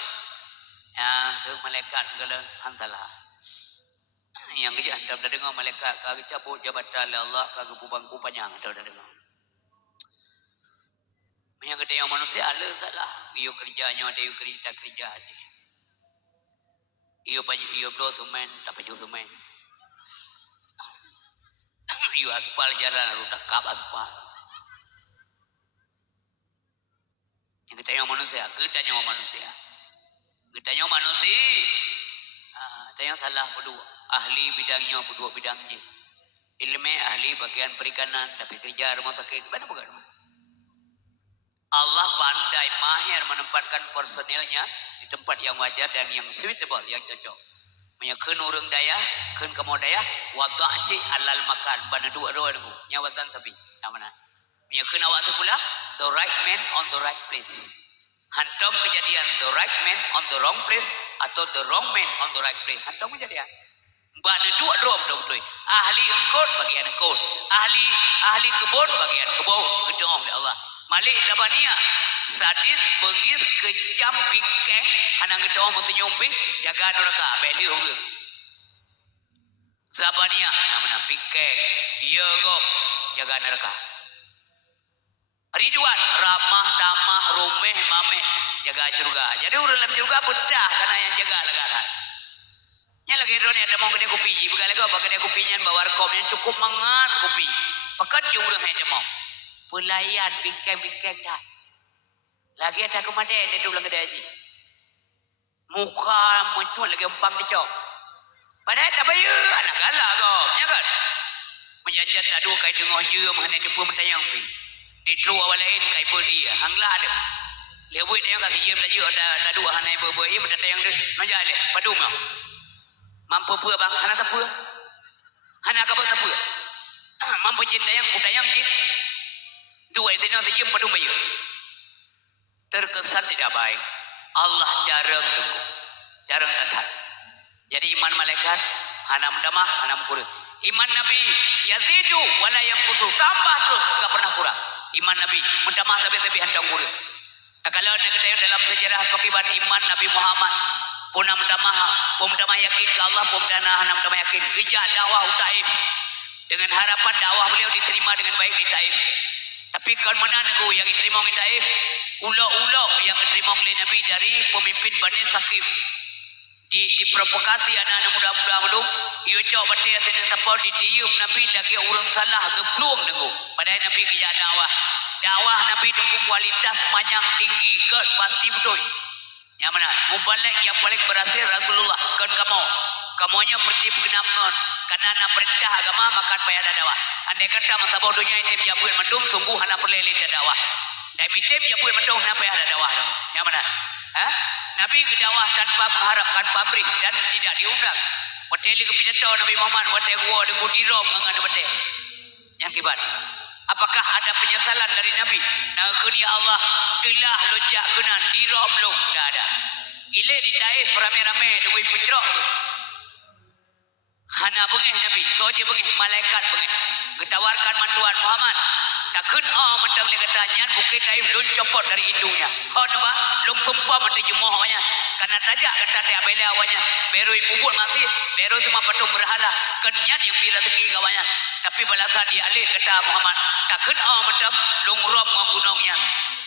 Yang ke malaikat galang hantalah. Yang kerja anda dah dengar malaikat kagak cabut jabatan Allah kagak bangku panjang anda dah dengar. Yang kata yang manusia ala salah. Iyo kerjanya ada iyo kerja aja. Iyo blow semen tak paju semen. Iyo aspal jalan lalu tekap aspal. Yang kata yang manusia, gedanya manusia. Gedanya manusia. Yang salah berdua. Ahli bidangnya berdua bidang je. Ilmu ahli bagian perikanan tapi kerja rumah sakit mana bukan? Allah pandai mahir menempatkan personilnya di tempat yang wajar dan yang suitable, yang cocok. Menyakun urang daya, kun kamu daya, wada'si alal makan, bana dua nunggu, nyawatan sabi. Yang mana? Menyakun awak sepula, the right man on the right place. Hantam kejadian the right man on the wrong place atau the wrong man on the right place. Hantam kejadian. Bana dua betul. Ahli engkot bagian engkot. Ahli kebun bagian kebun. Betul oleh Allah. Malik Zabania sadis bengis kejam bingkeng hanang kita orang mesti nyumping jaga neraka beli huruf Zabania namanya bingkeng iya kok jaga neraka Ridwan ramah tamah rumeh mameh jaga surga jadi urang dalam surga bedah karena yang jaga lagaran nya lagi drone ada mau gede kopi ji begala kau bagade kopinya bawa kom yang cukup mangan kopi pekat je urang hanya mau pelayan bingkeng dah lagi ada kemaden itu ulang gede haji muka muncul lagi empam dicok padahal tak bayar anak galak kau ya kan menjanjat aduh kai tengah je mana depa mentayang pi ditru awal lain kai beri hangla ada lewet yang kasih je belajar ada dua hanai berberi mendatang dia nonjal le padu mau mampu pua bang hana sapua hana ka bang sapua mampu jin dayang udayang jin dua sini saja padu bayu terkesan tidak baik Allah jarang tunggu jarang kata jadi iman malaikat hana mendamah hana kurang iman nabi yazidu wala yanqusu tambah terus enggak pernah kurang iman nabi mendamah sampai handang kurang kalau negara dalam sejarah pakibat iman Nabi Muhammad punam damah yakin ke Allah hanam damah yakin gejak dakwah Taif dengan harapan dakwah beliau diterima dengan baik di Taif tapi kan mana nego yang diterima di Taif ulo-ulo yang diterima oleh Nabi dari pemimpin Bani Saqif diprovokasi anak-anak muda-muda belum iyo cok batik sedang sapau ditiup Nabi lagi urang salah geplung nego padahal Nabi gejak dakwah Nabi tunggu kualitas manyang tinggi ke pasti betul yang mana mubalik yang paling berhasil Rasulullah kan kamunya seperti pengenapkan karena nak perintah agama makan payah dakwah andai kata mansabau dunia itim jabul mendung sungguh hana perleli dakwah dan itim jabul mendung hana payah dakwah yang mana Nabi dakwah tanpa mengharapkan pabrik dan tidak diundang wateli kepidato Nabi Muhammad watai gua dengan dirom dengan betul yang kibat apakah ada penyesalan dari Nabi nakun ya Allah telah lonjak kenan dirom belum dah ada ile di Taif rame-rame dengan pucrok tu hana bengih Nabi soje bengih malaikat bengih getawarkan mantuan Muhammad takun mentang le kata nyan bukit Taif lun copot dari indunya napa lung sumpah mati jemoh awanya karena tajak kata tiap bela awanya beroi bubur masih beroi semua patung berhala kenyan yang bila segi kawannya tapi balasan dia alih kata Muhammad takun mentang lung rom gunungnya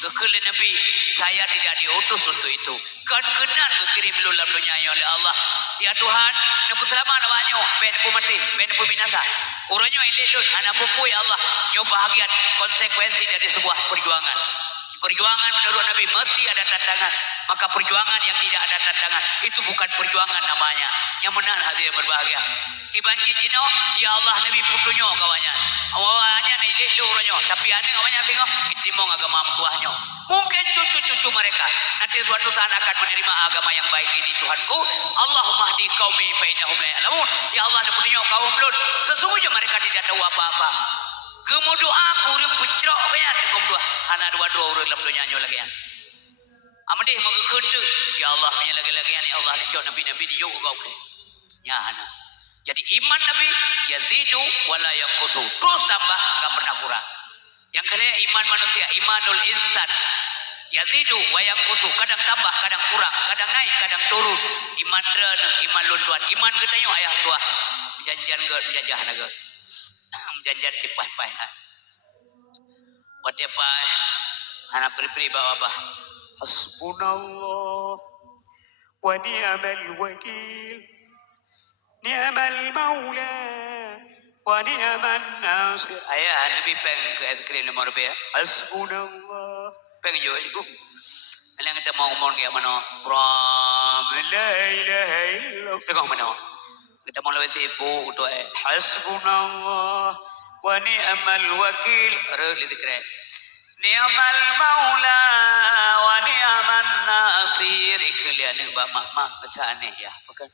kekal Nabi saya tidak diutus untuk itu kan kenan kekirim lulam dunia oleh Allah ya Tuhan neput selamat awaknya ben pu mati ben pu binasa uranyo ilih lun anak pupu ya Allah nyo bahagian konsekuensi dari sebuah perjuangan menurut Nabi mesti ada tantangan maka perjuangan yang tidak ada tantangan itu bukan perjuangan namanya yang benar hati yang berbahagia kibanji jino ya Allah Nabi putunyo kawannya awalnya ilih luranyo tapi ane kawannya singo itimong agama mampuahnya mungkin cucu-cucu mereka nanti suatu saat akan menerima agama yang baik ini Tuhanku Allahumma hdi qaumi fa innahum la ya'lamun ya Allah putunyo kaum Lut sesungguhnya mereka tidak tahu apa-apa Gemu doa urang pucrok banyak gum doa hana dua urang dalam dunia nyo lagi amadeh magkeun tu ya Allah nya lagi-lagi ya Allah dicok nabi-nabi di yo kau boleh nya hana jadi iman Nabi yazidu wala yanqusu terus tambah enggak pernah kurang yang kedua iman manusia imanul insan yazidu wa yanqusu kadang tambah kadang kurang kadang naik kadang turun iman dren iman luntuan iman getanyo ayah tua janjian ge jajah naga janjian kipai-pai nah watepai hana pri-pri bawa bah hasbunallah wa ni'mal wakil ni'mal maula wa ni'man nasir ayah Nabi peng ke es krim nomor B hasbunallah peng jo alang kita mau ngomong kayak mana la ilaha illallah tengok mana kita mau lebih sibuk untuk hasbunallah wa ni'mal wakil re zikre ni'mal maula wa ni'man nasir iklian ba mak kecane ya bukan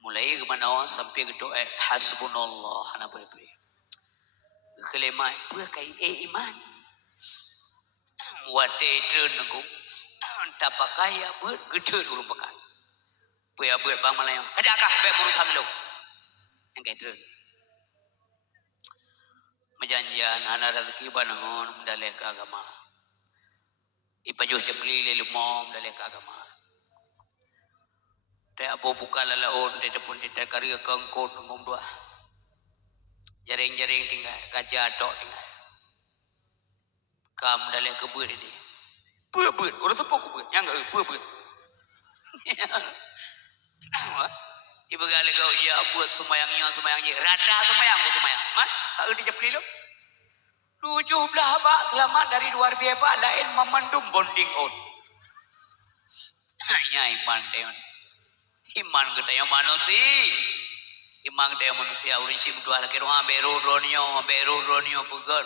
mulai ke mana sampai ke doa hasbunallah hana beri kelima pua kai iman wate trengu tapakaya ber gede urung pekan pua ber bang malayang adakah be urusan lu yang kai tren menjanjian hana rezeki banhon mendalih ke agama Ipajuh cepli le lumom dale kagama. Te abo buka lalaon te depun te karya kengkot ngom dua. Jaring-jaring tinggal gajah tok tinggal. Kam dale kebeut ini. Beut orang sepuh kebeut yang enggak beut. Ibu gale kau ya buat semayangnya rada semayang bu semayang. Mat, tak erti cepli lo. 17 bak selamat dari luar biasa lain memandum bonding on. Ya iman teon. Iman kita yang manusia. Iman kita yang manusia urin si berdua lagi doa beru ronio bugar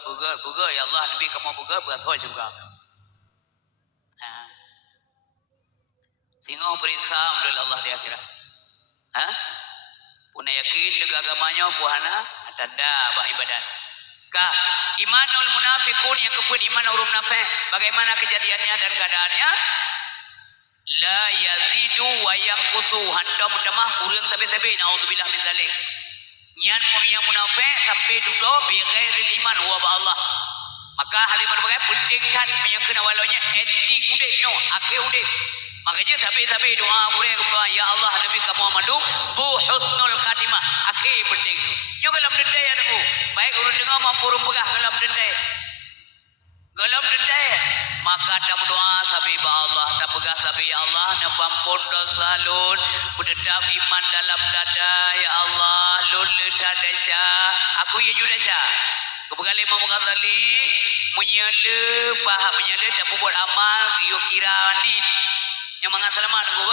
ya Allah nabi kamu bugar buat soal juga. Singo periksa menurut Allah di akhirat. Punya yakin dengan agamanya buahana tanda bah ibadat. Kah imanul munafikun yang kepun iman orang munafik bagaimana kejadiannya dan keadaannya? La yazidu wa yanqusu hantam tamah urang sabe-sabe naudzubillah min zalik. Nyan mulia munafik sampai duduk bi ghairil iman huwa ba Allah. Maka hal yang berbagai penting kan menyangkut awalnya ending udiknya akhir udik. Makanya sabi-sabi doa boleh kepada ya Allah Nabi kamu amadum bu husnul khatimah akhir penting tu. Nyo dalam dendai ya dengu. Baik urun dengar mampu rumpegah dalam dendai. Dalam dendai maka tak berdoa sabi ba Allah tak pegah sabi ya Allah na pampun dosa lun berdedap iman dalam dada ya Allah lun tadasya aku ya judasya. Kebegali Imam Ghazali menyala paham menyala tak buat amal yo kira ni yang mangan selamat aku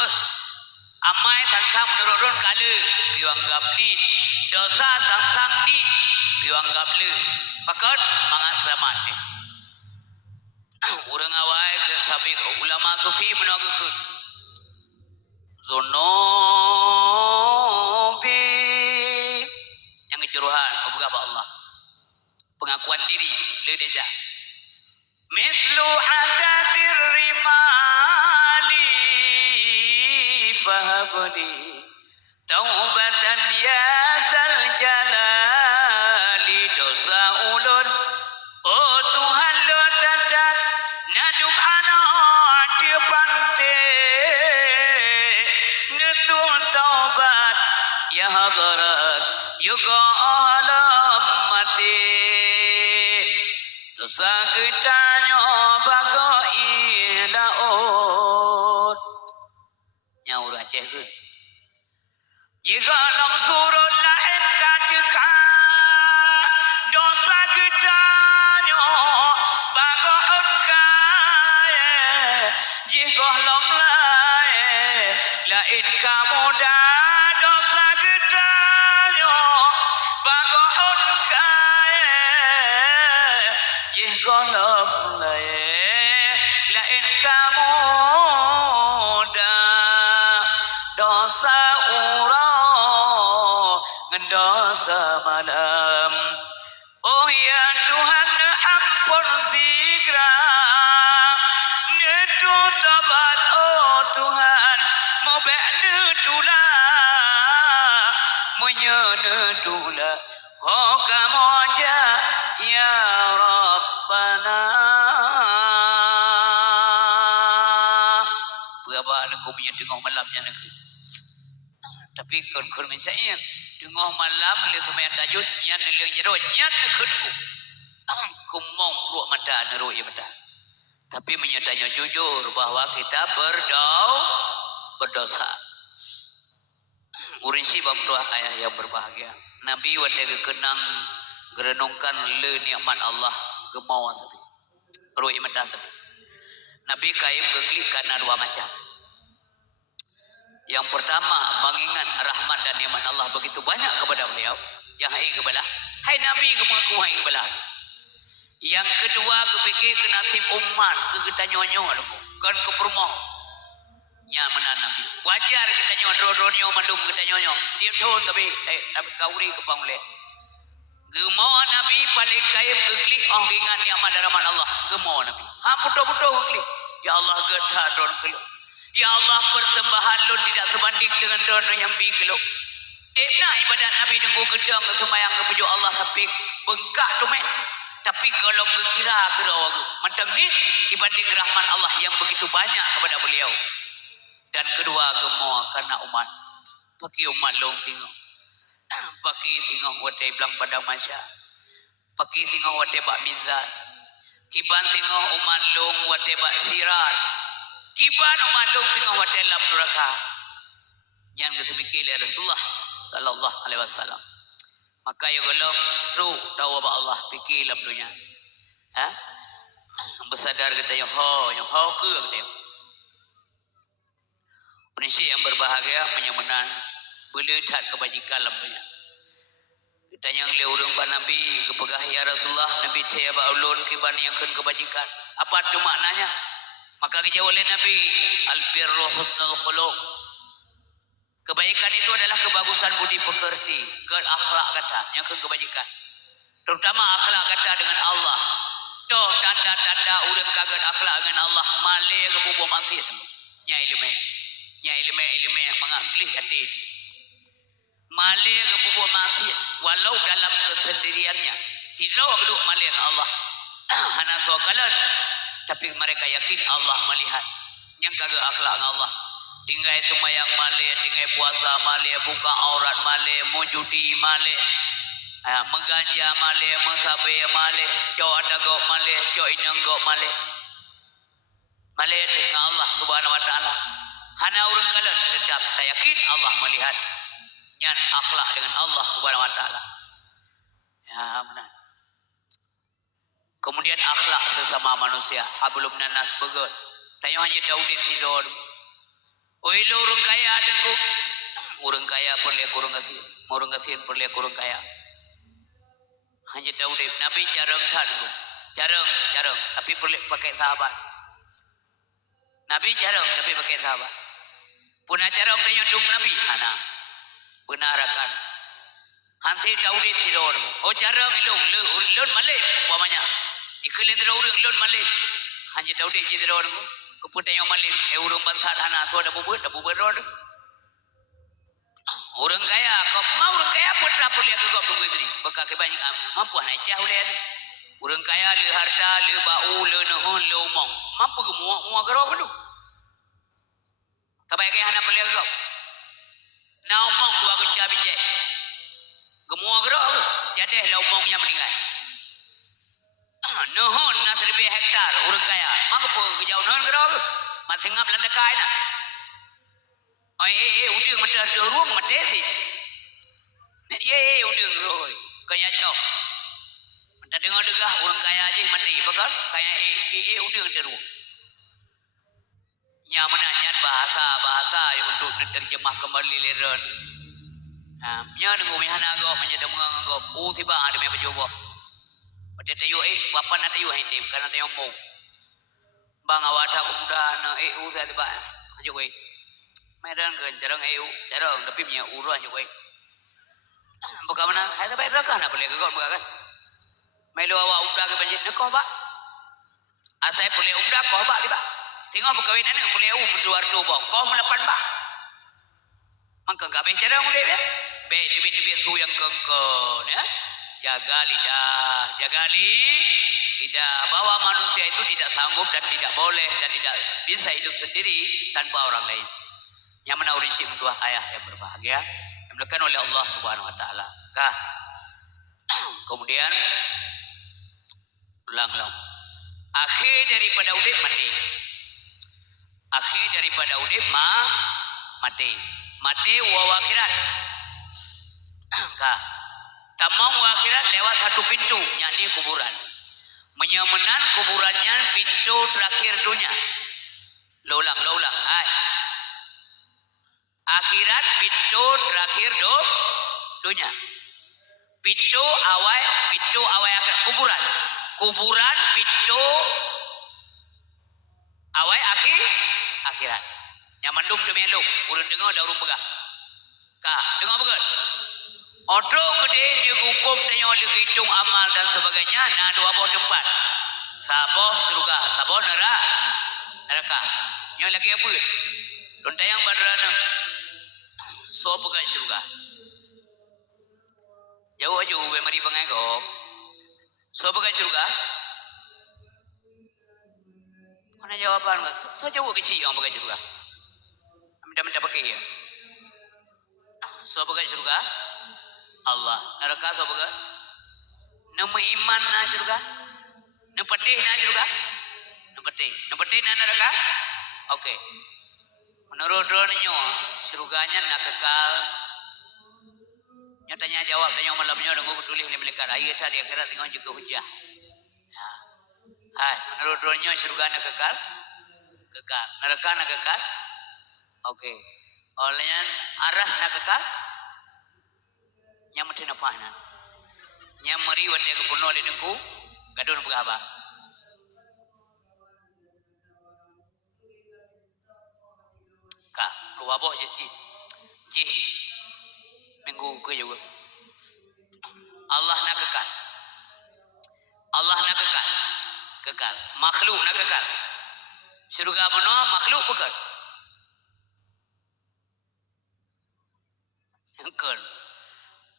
amai sangsang menurun kala yo anggap ni dosa sangsang ni yo anggap le pakat mangan selamat ni urang awai sabi ulama sufi menagakeun zunubi yang kecuruhan kebuka Allah pengakuan diri le desa mislu adatir rimali fahabni taubatan ya zal jalali dosa ulun oh Tuhan lo tatat nadum ana di pante netu taubat ya hadarat yuga alam mati dosa kita nyoba ilaut nyaur Aceh keun jika dalam surut lain katakan dosa kita nyoba jika dalam lain kamu dah dosa kita nyoba jika dalam lain kamu dah dosa urang dosa malam oh ya Tuhan ampun segera netu tabat oh Tuhan mau benetula menyenetula oh kamu aja ya Rabbana berapa aku punya tengok malamnya negeri tapi kun misalnya tengok malam le sembahyang tahajud nyan le jerut nyan kedua kumong ruak mata neru ya mata tapi menyatanya jujur bahwa kita berdosa urin si bab ayah yang berbahagia Nabi waktu kenang gerenungkan le nikmat Allah gemau sabi ruak mata sabi Nabi kaim geklik karena dua macam. Yang pertama mengingat rahmat dan nikmat Allah begitu banyak kepada beliau yang hai kebelah hai Nabi mengaku hai kebelah yang kedua kepikir ke nasib umat ke kita nyonyo kan ke permoh nya mana Nabi wajar kita nyodronyo mandum kita nyonyo dia ton tapi kauri ke pangle gemau Nabi paling kaim keklik ingat nikmat dan rahmat Allah gemau Nabi puto-puto keklik ya Allah getah don kelo ya Allah persembahan lu tidak sebanding dengan don yang bingkelo Dena ibadat Nabi nunggu gedang ke sembahyang ke pujuk Allah sampai bengkak tu men. Tapi kalau mengira kerawagu, macam ni dibanding rahmat Allah yang begitu banyak kepada beliau. Dan kedua gemuk karena umat. Pakai umat long singo. Pakai singo watai belang padang masya. Pakai singo watai bak mizat. Kiban singo umat long watai bak sirat. Kiban umat long singo watai lam neraka. Yang kesemikir oleh Rasulullah sallallahu alaihi wasallam. Maka ya golong true tahu apa Allah fikir dalam dunia. Ha? Bersadar kata yang ho ke kata yang. Manusia yang berbahagia menyemenan belihat kebajikan dalam dunia. Kita yang le urang ba Nabi kepegah ya Rasulullah Nabi teh ba ulun kiban yang kebajikan. Apa tu maknanya? Maka dijawab oleh Nabi al-birru husnul khuluq. Kebaikan itu adalah kebagusan budi pekerti, akhlak kata yang kebajikan. Terutama akhlak kata dengan Allah. Toh tanda-tanda urang kaget akhlak dengan Allah male ke bubuh maksiat. Nya ilmu. Nya ilmu yang mengaklih hati. Male ke bubuh maksiat walau dalam kesendiriannya. Tidak keduk male dengan Allah. Hana sokalan. Tapi mereka yakin Allah melihat. Yang kaget akhlak dengan Allah. Tinggal semayang male, tinggal puasa male, buka aurat male, mujudi male, mengganja male, mesabe male, cok ada gok male, cok inang gok male. Male dengan Allah Subhanahu wa taala. Hana urang kalan tetap tak yakin Allah melihat. Nyan akhlak dengan Allah Subhanahu wa taala. Ya benar. Kemudian akhlak sesama manusia, hablum nanas begot. Tanya hanya Daudin sidor. Oi lo urang kaya dengku. Urang kaya perle kurang kasih. Urang kasih perle kurang kaya. Hanya tahu deh Nabi jarang dengku. Jarang tapi perle pakai sahabat. Nabi jarang tapi pakai sahabat. Punah jarang tanya dung Nabi. Hana. Benarakan. Hansi tahu deh sidor. Oh jarang ilung lun malik umpamanya. Ikhlin sidor urang lun malik. Hanya tahu deh sidor dengku. Keputan yang malim, urang bangsa hana so ada bubur rod. Urang kaya, kau mau urang kaya putra pun lihat kau tunggu istri. Bekak kebanyak mampu hana cah ulian. Urang kaya le harta, le bau, le nehon, le umong. Mampu gemuk gerok tu. Tapi kaya hana perlu kau. Na umong dua kunca binjai. Gemuk gerok tu. Jadi lah umongnya meninggal. Nehon na 1000 hektar urang kaya. Mangapa kejauh nehon gerok tu? Masih ngap landakai na. Udang mata ruang mata si. Udang roy. Kaya cok. Mata dengar degah urang kaya aja mati. Bakal kaya udang teruang. Nya menanyan bahasa untuk diterjemah kembali leran. Nya dengar mihana agak menjadi menganggap. Tiba ada yang berjubah. Pada tayu bapa nak tayu hitim karena tayu mau. Bang awak tak muda na saya tiba. Ayo wei. Medan kan jarang jarang tapi punya uruan ayo wei. Bukan mana? Saya tak bayar kan? Apa lagi kau bukan? Melu awak umrah ke banjir nak kau pak? Asai boleh umrah kau pak tiba. Tengok berkahwinan ni boleh berdua tu bang. Kau melapan pak. Maka kau bicara muda ya? Debit su yang kengkon ya. Jaga lidah bahwa manusia itu tidak sanggup dan tidak boleh dan tidak bisa hidup sendiri tanpa orang lain. Yang menauri si dua ayah yang berbahagia yang dilakukan oleh Allah Subhanahu wa taala. Kemudian ulang. Akhir daripada udip mati. Akhir daripada udip mati. Mati wa akhirat. Tamang akhirat lewat satu pintu, yakni kuburan. Menyemenan kuburannya pintu terakhir dunia. Lo ulang. Akhirat pintu terakhir dunia. Pintu awal akhirat kuburan. Kuburan pintu awal akhirat. Yang mendung demi lu, urang dengar dah urang pegah. Dengar betul? Otro gede dia hukum tanya oleh hitung amal dan sebagainya. Nah dua buah tempat. Saboh surga, saboh neraka. Yang lagi apa? Lontai yang badrana. So pegang surga. Jauh aja ube mari pengai kok. So bagai surga. Mana jawaban enggak? So jauh kecil yang bagai surga. Minta pakai ya. So bagai surga. Allah. Neraka so bagai. Nama iman na surga. Nepetih na surga. Nepetih na neraka. Okey. Menurut dronyo surganya nak kekal. Nyatanya jawab tanya malamnya nunggu tulis di malaikat air tadi akhirat tengok juga hujah. Ya. Hai, menurut dronyo surga nak kekal. Neraka nak kekal. Okey. Olehnya aras nak kekal. Yang mesti nafahna. Yang meri wat yang kepuno le nunggu gadun berapa? Kak, luar boh je. Minggu ke juga. Allah nak kekal. Kekal. Makhluk nak kekal. Surga mana makhluk kekal. Kekal.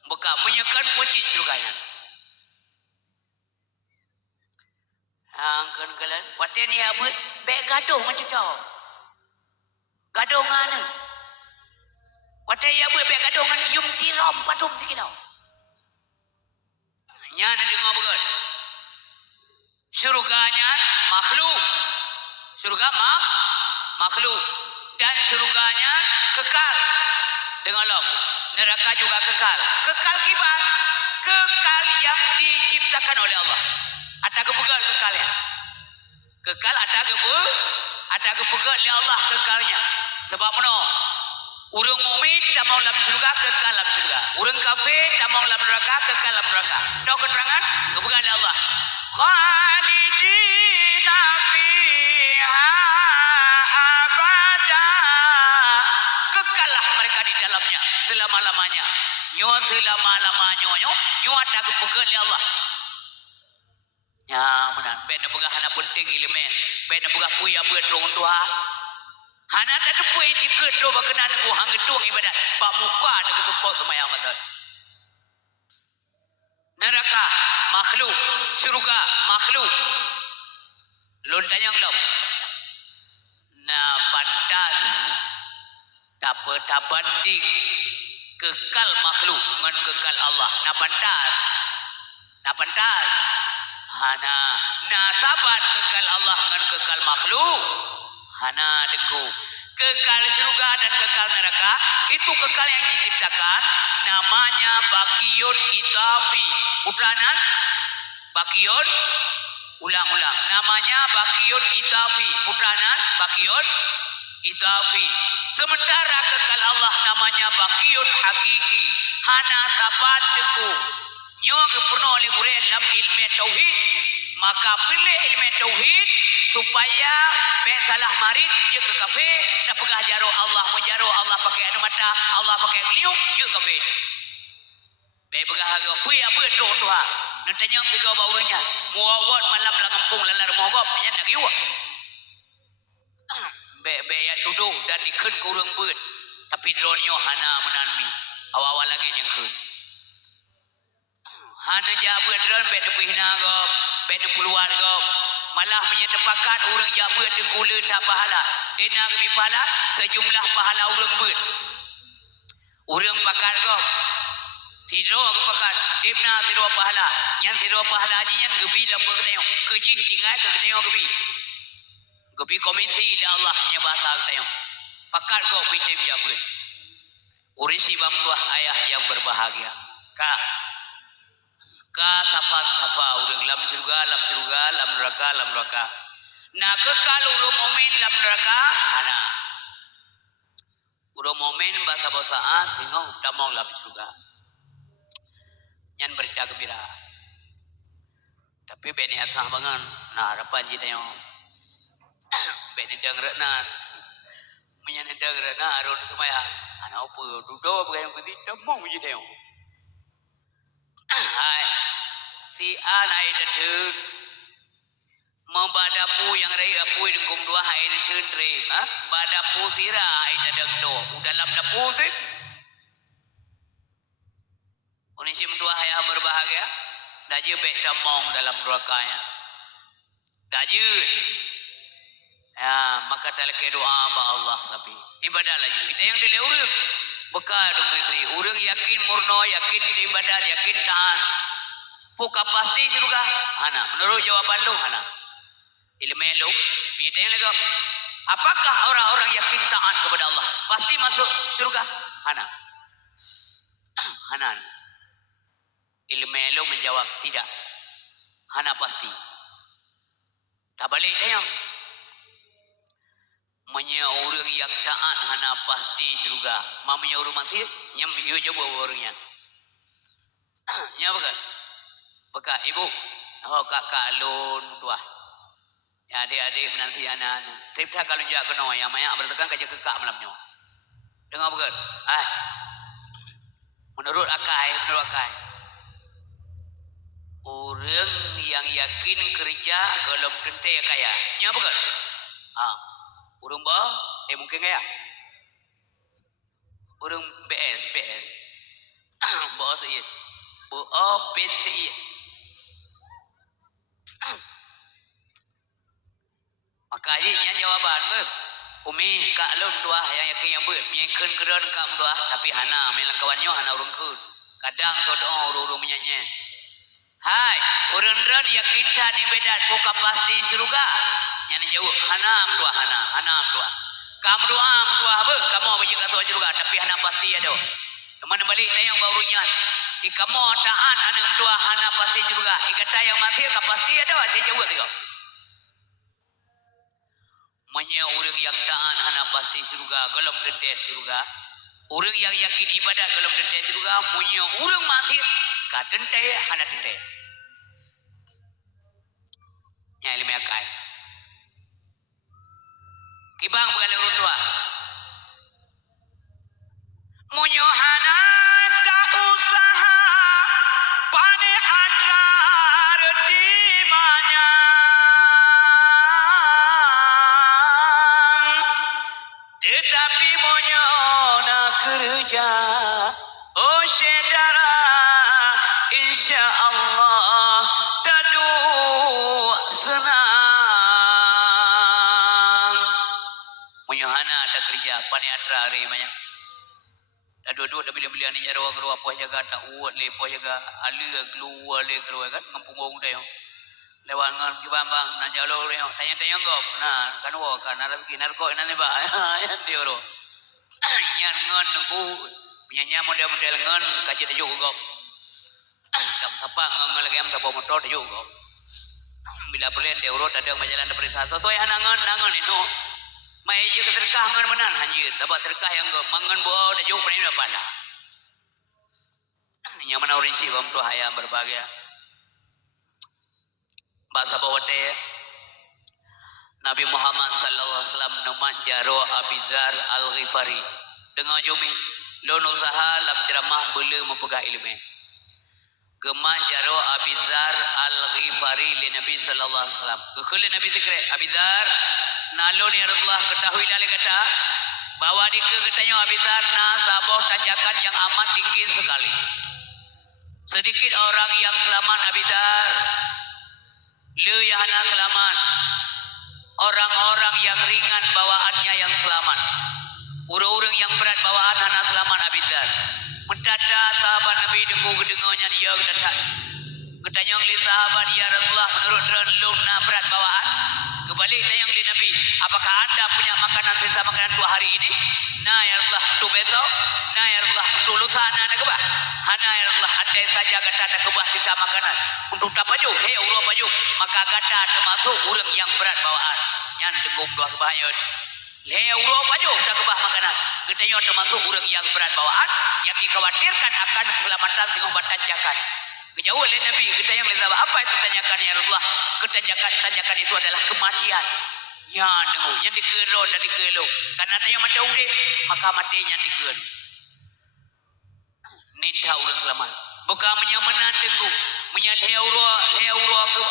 Bukan menyekan pucit surganya. Angkan kalian. Waktu ni apa? Bek gaduh macam tu. Gaduh mana? Waktu ni apa? Bek gaduh dengan yum tiram patung sikit tau. Yang ada dengar bukan? Surganya makhluk. Surga makhluk. Dan surganya kekal. Dengarlah. Neraka juga kekal. Kekal kibar. Kekal yang diciptakan oleh Allah. Ada kepegal kekalnya. Kekal ada kepegal oleh Allah kekalnya. Sebab mana? Urang mukmin tak mau dalam surga kekal dalam surga. Urang kafir tak mau dalam neraka kekal dalam neraka. Tahu keterangan? Kepegal oleh Allah. Khalidina fiha abada. Kekallah mereka di dalamnya selama-lamanya. Nyo selama-lamanya nyo ada kepegal oleh Allah. Ya, mana? Ben pegah hana penting ilmu. Ben pegah puya betrong tua. Hana tak puya tiket do bakena nunggu hang gedung ibadat. Pak muka ada support semayang masal. Neraka makhluk, surga makhluk. Lon tanyang lom. Nah, pantas tak banding kekal makhluk dengan kekal Allah. Nah pantas. Hana nasaban kekal Allah dengan kekal makhluk. Hana deku. Kekal surga dan kekal neraka itu kekal yang diciptakan. Namanya bakiyun idafi. Putranan bakiyun ulang-ulang. Namanya bakiyun idafi. Putranan bakiyun idafi. Sementara kekal Allah namanya bakiyun hakiki. Hana saban deku. Nyo pernah oleh guru dalam ilmu tauhid, maka pilih ilmu tauhid supaya bek salah marit je ke kafe tak pegah jaro Allah menjaro Allah pakai anu mata Allah pakai beliau je kafe bek pegah apa tu tuha nak tanya tiga baunya muawat malam la kampung lalar muawat nya nak giwa bek ya tuduh dan dikeun ke urang beut tapi dronyo hana menanmi awal-awal lagi yang keun hana jabeun dron bek depihna go bek puluhan go malah menyetepakat orang jabeun tenggula tak pahala dena ke pahala sejumlah pahala orang beut orang pakat go sidro ke pakat debna sidro pahala yang sidro pahala haji yang gebi lembu keteo kejih tinggal ke keteo gebi komisi la Allah nya bahasa keteo pakat go pitim jabeun urisi bang tuah ayah yang berbahagia ka sapa urang lam surga lam neraka nah kekal urang mukmin lam neraka ana urang mukmin basa-basaan sehingga tamong lam surga nyan berita gembira tapi beni asah bangan nah harapan ji teo beni dengrena menyana dengrena aron tumaya ana opo dudo bagai putih tamong ji teo hai si anai deun membadapu yang rei apu dengkum dua hai deun rei badapu sira hai dadeng to dalam dapu sih unisim dua hai berbahagia dah je baik tamong dalam neraka ya. Dah je. Ya, maka talak doa ba Allah sapi. Ibadah lagi. Kita yang dile urang. Bekal dong istri. Urang yakin murno, yakin ibadah, yakin taat. Puka pasti surga. Hana. Menurut jawaban lu hana. Ilmu lu. Kita yang lagi. Apakah orang-orang yakin taat kepada Allah pasti masuk surga? Hana. Hana. Ilmu lu menjawab tidak. Hana pasti. Tak balik dia yang. Menya orang yang taat hana pasti surga. Mamanya orang masih nyam iyo coba orangnya. Nya bukan. Bekak ibu. Oh kakak alun tua. Ya adik-adik menansi anak-anak. Trip dah kalau jak kena yang maya bertekan kerja kekak malamnya. Dengar bukan? Menurut akai. Orang yang yakin kerja kalau tentu kaya. Nya bukan? Urang ba? Mungkin kaya. Urang BS. Bos iya. PT iya. Maka nya jawaban ber. Umi kak lum dua yang yakin yang ber. Miengkeun keun kak dua tapi hana melang kawannya hana urang keun. Kadang tu doa urang menyanyi. Hai, urang ran yakin tan ibadat buka pasti surga. Yang jauh hanam dua. Kamu doa dua apa? Kamu apa juga tu surga tapi hana pasti ada. Mana balik tayang barunya. Kamu taat hanam dua hana pasti surga. Ikata yang masih ka pasti ada aja jauh tengok. Manya orang yang taat hana pasti surga, gelem tente surga. Orang yang yakin ibadat gelem tente surga, punya orang masih ka tente hana tente. Nya ilmu akai. Kibang mengalir urut tua. Munyohana tak usaha pane atrar di mana. Tetapi munyona kerja. Oh syedara insya Allah tadu senang. Munyohana ada kerja pane atra hari banyak. Dah dua-dua dah bila-bila ni jaro geru apa jaga tak uat le apa jaga ala keluar le geru kan ngampung orang dah. Lewat ngan kibambang nan jalo le tanya-tanya gop. Nah kan wa kan rezeki narko nan ba. Yan dia ro. Yan ngan nunggu punya model-model ngan kaji tajuk gop. Tak siapa ngan lagi am sapa motor tajuk gop. Bila perlen dia urut ada berjalan dari sasa sesuai nangan itu. Mai je terkah ngan menan hanjir dapat terkah yang go mangan bo tajuk pun ini pada. Yang mana orang si bam tu hayam berbahagia. Bahasa bawate Nabi Muhammad sallallahu alaihi wasallam nama jaro Abizar Al-Ghifari. Dengar jumi lon usaha lam ceramah bela mempegah ilmu. Gemah jaro Abizar Al-Ghifari li Nabi sallallahu alaihi wasallam. Kekali Nabi zikir Abizar nalon ya Rasulullah ketahui lali kata bahwa di ketanya Abizar na saboh tanjakan yang amat tinggi sekali. Sedikit orang yang selamat Abizar. Le yahana selamat. Orang-orang yang ringan bawaannya yang selamat. Orang-orang yang berat bawaan hana selamat Abizar. Mentata sahabat Nabi dengar-dengarnya dia kata. Ketanya oleh sahabat ya Rasulullah menurut renlung na berat bawaan. Kembali tanya oleh Nabi, apakah anda punya makanan sisa makanan 2 hari ini? Nah ya Rasulullah untuk besok. Nah ya Rasulullah untuk lusa ada kebah. Hana ya Rasulullah ada saja kata ada kebah sisa makanan. Untuk tak baju, urut baju. Maka kata termasuk orang yang berat bawaan. Yang dengung 2 kebahnya. Urut baju tak kebah makanan. Ketanya termasuk orang yang berat bawaan. Yang dikhawatirkan akan keselamatan sehingga bertanjakan. Kejauh oleh Nabi, kita yang melihat apa itu tanyakan ya Rasulullah? Tanyakan itu adalah kematian. Ya dengar, yang dikelo dan dikelo. Karena tanya mati urip, maka matinya dikelo. Nita urang selamat. Bukan menyamanan tengku, menyalih urut ke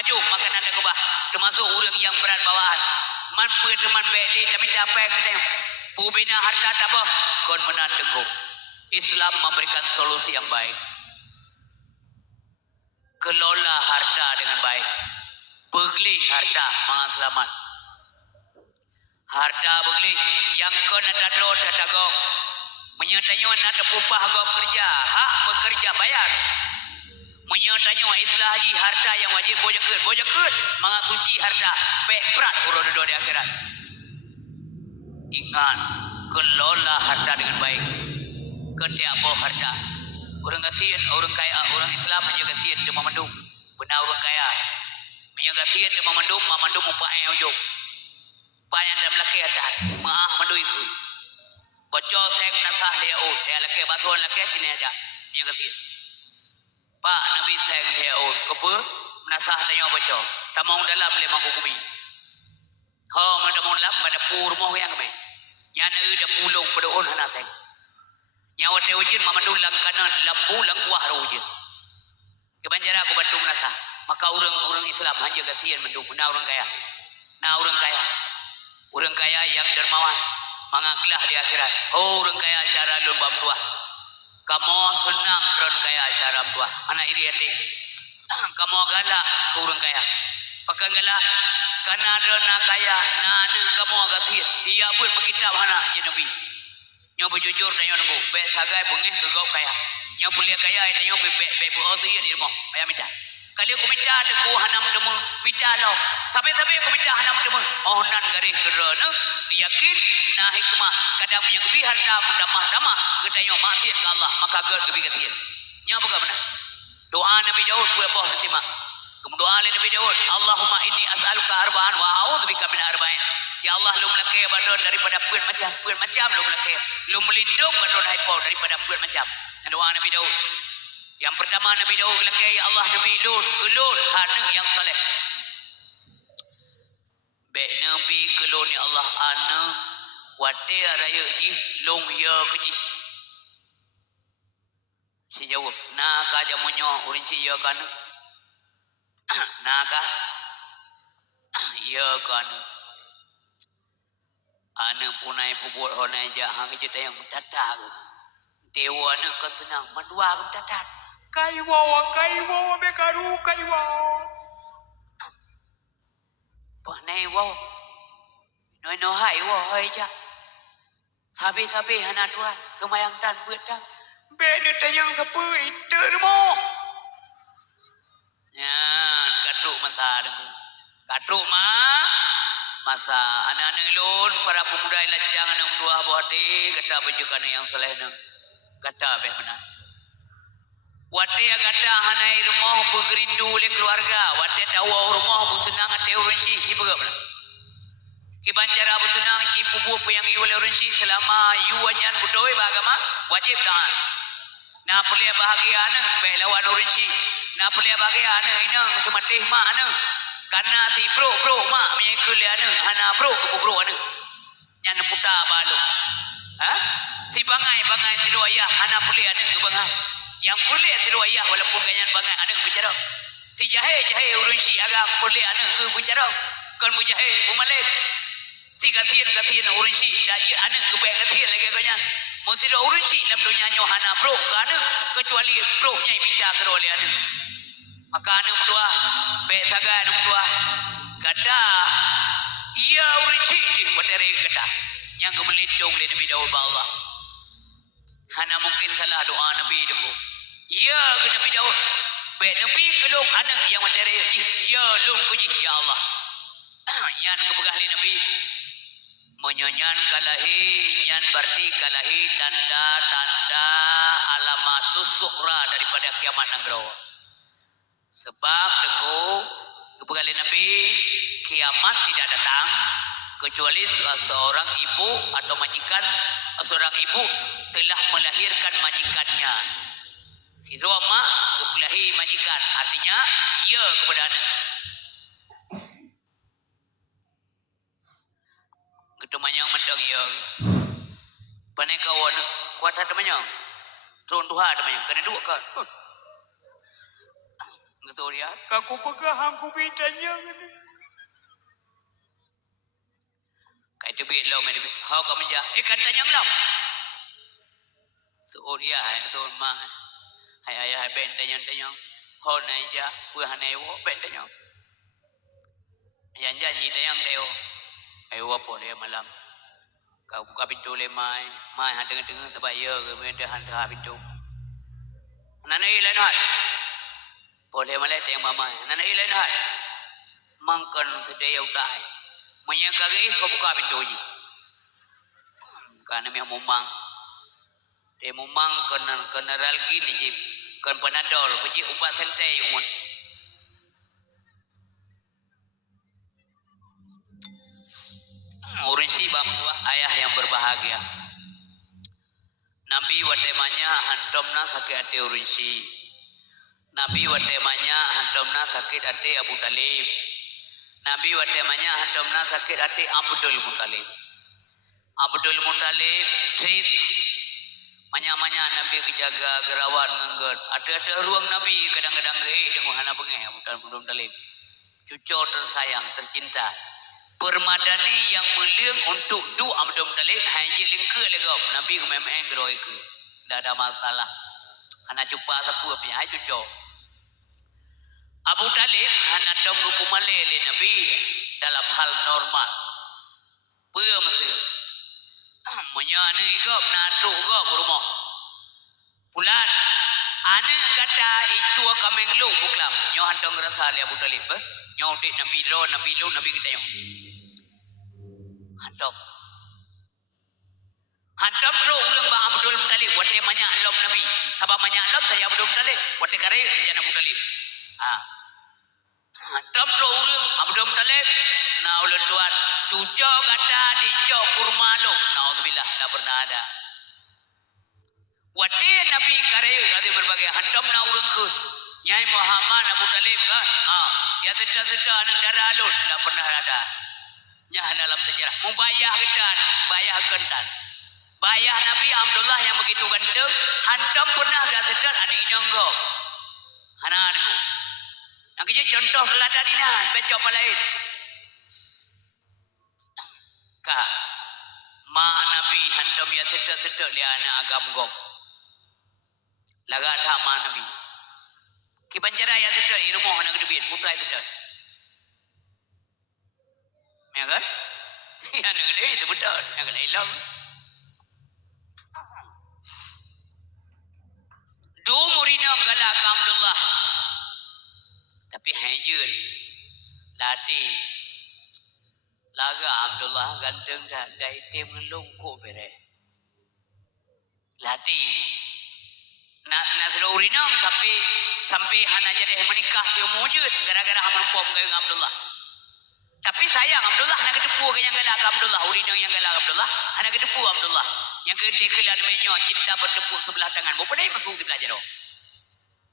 paju makanan dan kebah. Termasuk orang yang berat bawaan. Man punya teman baik dia tapi apa yang kita pubina harta tabah kon menan tengku. Islam memberikan solusi yang baik. Kelola harta dengan baik. Beli harta mangan selamat. Harta beli yang kena tadro tatagok. Menyatanya nak pupah gok kerja, hak bekerja bayar. Menyatanya islah haji harta yang wajib bojakeun mangan suci harta pek berat urun di akhirat. Ingat, kelola harta dengan baik. Ketiapa harta. Orang kasihan, orang kaya, orang Islam hanya kasihan dia memandung. Benar orang kaya. Hanya kasihan dia memandung upah yang ujung. Payan dan laki atas, maaf mandu itu. Bocor seng nasah dia dia laki basuhan laki sini aja. Hanya kasihan. Pak Nabi seng dia kepa nasah tanya bocor. Tamang dalam lima kubi. Mana dalam pada pur moh yang kami. Yang negeri dah pulung pada on hana seng. Nyawa teh ujin mamandu lang kanan lampu lang kuah ujin. Kebanjara aku bantu menasa. Maka orang Islam hanya kasihan bantu benar orang kaya. Nah orang kaya. Orang kaya yang dermawan mangaglah di akhirat. Oh orang kaya syara lun bam tua. Kamu senang orang kaya syara tua. Anak iri hati. Kamu galak ke orang kaya. Pakai galak karena ada kaya. Nah kamu agak sihir. Ia pun berkitab anak je Nabi. Nyo bujujur tanya aku, be sagai bengeh ke kau kaya. Nyo pulia kaya tanya be osi di rumah. Ayah minta. Kali aku minta aku hanam temu, minta lo. Sampai aku minta hanam temu. Oh nan garis kerana diyakin nah hikmah kadang menyekupi harta damah getanya maksiat ke Allah maka ger kebi kasihan. Nya bukan benar. Doa Nabi Daud buat boh disimak. Kemudian doa Nabi Daud, Allahumma inni as'aluka arba'an wa a'udzubika min arba'in. Ya Allah, lu melakih badan daripada puan macam lu melakih. Lu melindung badan haipau daripada puan macam. Doa Nabi Daud. Yang pertama Nabi Daud melakih, ya Allah Nabi ulun hana yang soleh. Baik Nabi kelun ya Allah ana wate raya ji long ya kejis. Si jawab, nah ka jamunyo urin si ya kana. Nah ka ya kana. Ana punai pubut honai jahang jeta yang tatag. Dewa ana kan senang mandua kan tatat. Kaiwa bekaru kaiwa. Panai wa. No hai wa hai ja. Sabi hana tuan semayang tan buat tak. Be ni tayang sepui termo. Ya, katruk masa demu. Katruk masa anak-anak lun para pemuda lancang anak dua buati kata bajukan yang soleh nak kata be benar. Wate kata hanai rumah bergerindu oleh keluarga. Wate tawa rumah bersenang ate urun si benar. Kibancara bersenang si pubu yang iu oleh urun si selama iu anyan butoi bagama wajib tahan. Nah perlu bahagia anak be lawan urun si. Nah perlu bahagia anak inang sematih mak anak. Karena si bro mak menyekul anak hana bro ke bro anak. Nyan putar balu. Ha? Si bangai si ayah hana perlu anak ke bangai. Yang perlu si ayah walaupun ganyan bangai anak bicara. Si jahe urun si agak perlu anak ke bicara. Kan mujahe umalib. Si kasihan urun si daji anak ke baik kasihan lagi kanya. Mesti urun si dalam dunia nyo hana bro ke anak kecuali bro nya minta ke oleh anak. Maka anak mendua baik saga anak mendua kata ia urun si bateri kata yang gemelindung di Nabi Daud Allah. Hana mungkin salah doa Nabi dulu. Ya ke Nabi Daud. Baik Nabi kelung anak yang bateri ya lung kuji ya Allah. Yang kebegali Nabi menyanyan kalahi yang berarti kalahi tanda alamatus sukhra daripada kiamat nanggro. Sebab tengku kebegali Nabi kiamat tidak datang kecuali seorang ibu atau majikan seorang ibu telah melahirkan majikannya. Si Roma kebelahi majikan artinya ia kepada anak. Gitu manyang mentang ia. Panai kawan kuat ada manyang. Turun Tuhan ada manyang. Kena dua kan. Gitu dia. Kaku pegang ku bidanya. Kai tu bid lau mai hau ka menja. Kan tanyang lau. Suur ya hai suur ma. Hai ben tanyang. Ho naija puhanewo betanyo. Yang janji tayang deo. Ayo apa dia malam. Kau buka pintu le mai han dengar tempat ya ke menda han dah pintu. Nana ilain hat. Boleh malai tayang mamai. Nana ilain hat. Mangkan sedaya utai. Menyaka guys kau buka pintu ji. Karena memang mumang. Dia mumang kena ralgi ni ji. Kan panadol puji ubat santai umur. Urinsi bamtua ayah yang berbahagia. Nabi watemanya hantomna sakit hati urinsi. Nabi watemanya hantomna sakit hati Abu Talib. Nabi watemanya hantomna sakit hati Abdul Muttalib. Abdul Muttalib treat manya-manya Nabi kejaga gerawat ngengget. Ada ruang Nabi kadang-kadang dengan hana bengeh Abdul Muttalib. Cucu tersayang, tercinta. Permadani yang meliang untuk du Abdul Muttalib haji lingke legap. Nabi memang geroi ke. Tak ada masalah. Anak cupa sapu punya hai cucu. Abu Talib anak tunggu pumale le Nabi dalam hal normal. Pea masa. Menyana igap natuk gap rumah. Pulan ane kata itu kameng lu buklam. Nyo hantong rasa le Abu Talib. Nyo dik Nabi ro Nabi lu Nabi kita yo. Hantam tro urang ba Abdul Muttalib wate manya alom Nabi. Sabab manya alom saya Abdul Muttalib wate kare jana Abu Talib. Hantam tro urang Abdul Muttalib na ulun tuan cuco kata dicok kurma lo. Naudzubillah tak pernah ada. Wate Nabi kare ada berbagai hantam na urang ke. Nyai Muhammad Abu Talib kan. Ya seca-seca nang darah lo tak pernah ada. Nyah dalam sejarah mubayah kedan, bayah kendan. Bayah Nabi Abdullah yang begitu ganteng, hantam pernah gak sedar adik nyonggo. Hana nunggu. Yang kecil contoh teladan ini, becok lain. Kak, mak Nabi hantam yang sedar-sedar dia anak agam gom. Laga tak mak Nabi. Kipancara yang sedar, irumuh nak kedebit, putra sedar. Ya kan? Ya nak kedebit itu betul. Yang kena hilang. Do murina galak Abdullah. Tapi hajun. Lati. Laga Abdullah ganteng dah. Dai tim ngelungku bere. Lati. Nak sudah urinang sampai hana jadi menikah dia mujud gara-gara hampom kaya Abdullah. Tapi sayang Abdullah nak ketepu ke yang galak Abdullah. Urinang yang galak Abdullah. Hana ketepu Abdullah. Yang kedua kelan menyo cinta bertepuk sebelah tangan. Bapa ni masuk di belajar doh.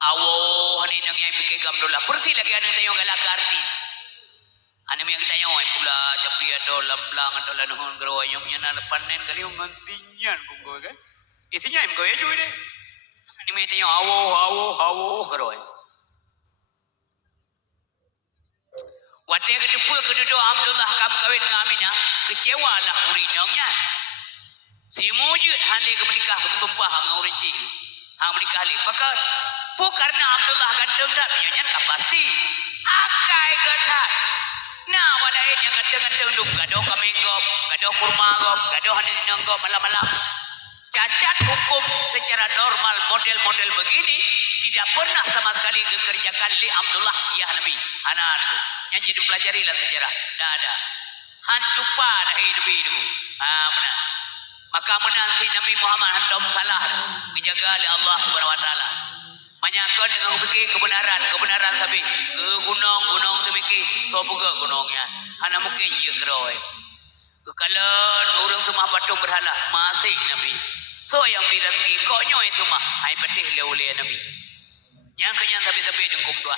Awo hani nang yang fikir Abdullah. Persi lagi anu tayong galak artis. Anu yang tayong ai pula capria do lamblang atau lanuhun gero ayom nyana panen kali ngantinyan kunggo kan. Isinya im goye juga deh. Anu yang tayong awo gero. Wate ketepu kedudu Abdullah kam kawin dengan Aminah, kecewalah urinangnya. Si mujud hande ke menikah ke tumpah dengan urin sini. Hang menikah li. Pakar pu karena Abdullah ganteng dak nyanyian ka pasti. Akai gatat. Nah walain yang ganteng-ganteng duk gado kamengop, gado kurma gop, gado hanin nenggop malam-malam. Cacat hukum secara normal model-model begini tidak pernah sama sekali dikerjakan li Abdullah ya Nabi. Ana niku. Yang jadi pelajarilah sejarah. Dah ada. Hancupa lah hidup itu. Benar. Maka menanti Nabi Muhammad hantam salah dijaga oleh Allah Subhanahu wa taala. Manyakan dengan fikir kebenaran sabi ke gunung semiki so puga gunungnya. Hana mungkin je geroi. Kekalan orang semua patung berhala masih Nabi. So yang rezeki konyo semua ai petih le oleh Nabi. Yang kenyang sabi-sabi dengkum tua.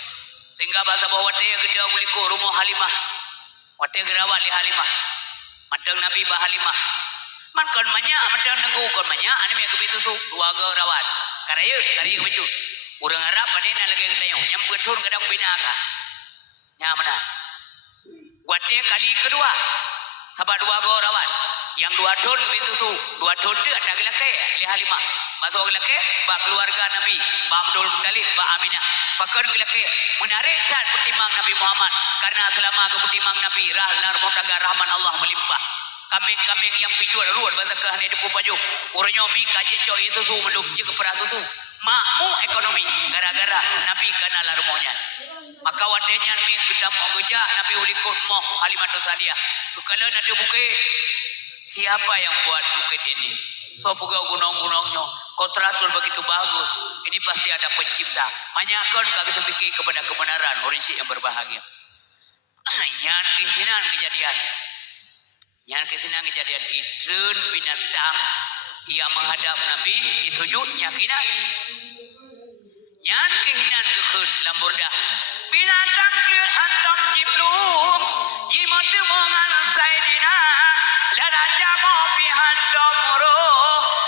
Sehingga bahasa bahawa wate geda muliku rumah Halimah. Wate gerawat li Halimah. Matang Nabi bah Halimah. Man kon manya matang nenggu kon manya ane yang kebitu tu dua ga rawat. Karaya kebitu. Urang Arab ane na lagi ketayong nyam petun kadang binaka. Nya mana? Wate kali kedua. Sabah dua ga rawat. Yang dua ton kebitu tu. Dua ton tu ada gelake li Halimah. Masuk lelaki, bak keluarga Nabi, bak Abdul Muttalib, bak Aminah. Pakai lelaki, menarik cat pertimang Nabi Muhammad. Karena selama ke pertimang Nabi, rumah tangga rahman Allah melimpah. Kambing-kambing yang pijual ruat bazakah ni depu paju. Urangnya mi kaji cok itu susu melum je ke peras susu. Makmu ekonomi gara-gara Nabi kana larmonya. Maka wadenya mi kita mau geja Nabi ulikut moh Halimatus Sadiah. Kalau nanti buke siapa yang buat bukit ini? So puga gunung-gunungnya. Kontraktor begitu bagus. Ini pasti ada pencipta. Manyakan kagak semikir kepada kebenaran orang yang berbahagia. Yang kesinan kejadian. Yang kesinan kejadian idrun binatang ia menghadap Nabi disujud yakinan. Yang kehinan kekun lamburdah. Binatang ke hantam jiblum jimat mongan saidina laraja mo pihantam muro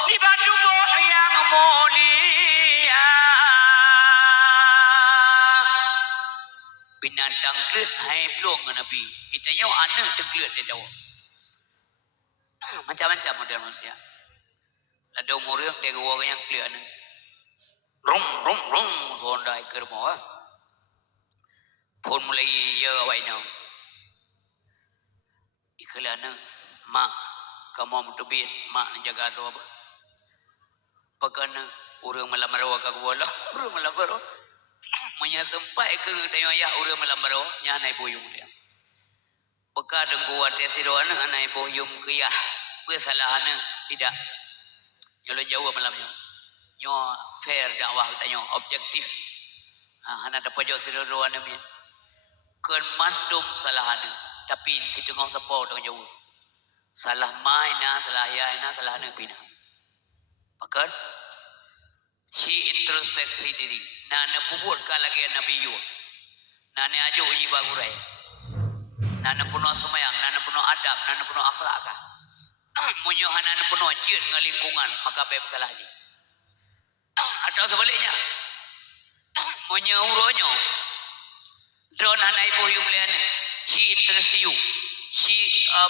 di batu boh yang mulia. Binatang ke hai plong Nabi. Itanya anak teklet dia tahu. Macam-macam model manusia. Ada umur yang tega orang yang clear ni. Rong sondai kermo. Pun mulai ya awai nang. Ikhlas mak kamu mutubin mak menjaga doa. Pakan orang melamar awak kaguala orang melamar. Menyasampai ke tanya ya orang melamar nya nai boyong dia. Peka dengkuat tesiroan anai boyum kiyah kesalahan tidak kalau jauh malamnya nyo fair dakwah tanya objektif hana dapat jauh tesiroan ni kan mandum salahan tapi situ ngau sepo dengan jauh salah maina salah yaina salah na pina pakat si introspeksi diri nana puput kalagi nabi yu nana ajo uji bagurai nana puno semayang, nana puno adab, nana puno akhlak kah? Munyohan nana puno jin ngelingkungan, maka beb salah haji. Atau sebaliknya, munyauronyo, drone hana ibu yung liane, si interview, si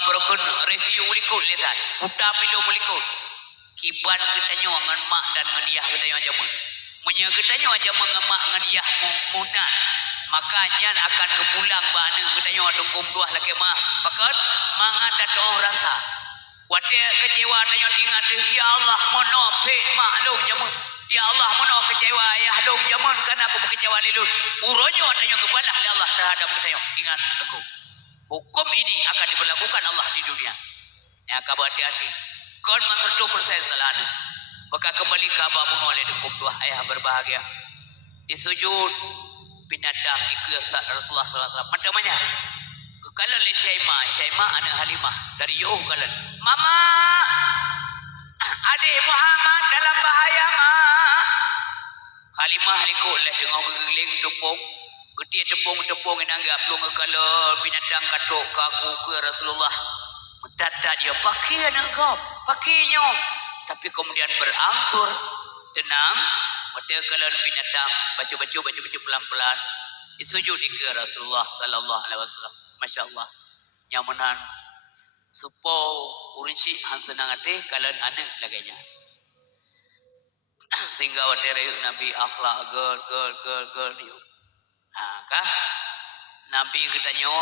broken review mulikut lihat, udah pilu mulikut, kiban kita nyo ngan mak dan ngediah kita nyo aja mun, munya kita nyo aja mengemak ngediah munah. Makanya akan kepulang bana kita nyo tungkum tuah lagi mah pakat mangat datang rasa wate kecewa tanya tingat ya Allah mono pet maklum jamun ya Allah mono kecewa ya dong jamun karena aku kecewa lelun uronyo tanya kebalah oleh Allah terhadap kita nyo ingat teguh hukum ini akan diberlakukan Allah di dunia ya kabar hati-hati kon man 100% salahna maka kembali ke abamu oleh tungkum tuah ayah berbahagia disujud binatang ikut Rasulullah SAW. Macamnya, kalau le Syaimah anak Halimah dari Yuh kalau, Mama, adik Muhammad dalam bahaya ma. Halimah likut le tengah bergeling tepung, ketia tepung inanggap lu kalau binatang katuk kaku ke Rasulullah. Mentata dia pakai anak pakainya, tapi kemudian berangsur tenang. Pada kalau binatang baca pelan-pelan disujud ke Rasulullah sallallahu alaihi wasallam. Masya-Allah. Nyamunan supo urinci han senang hati kalau anak laganya. Sehingga wadere Nabi akhlak gel dia. Kah Nabi katanya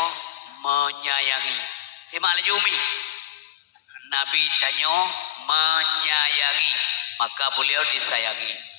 menyayangi. Simak lagi umi. Nabi tanya menyayangi, maka beliau disayangi.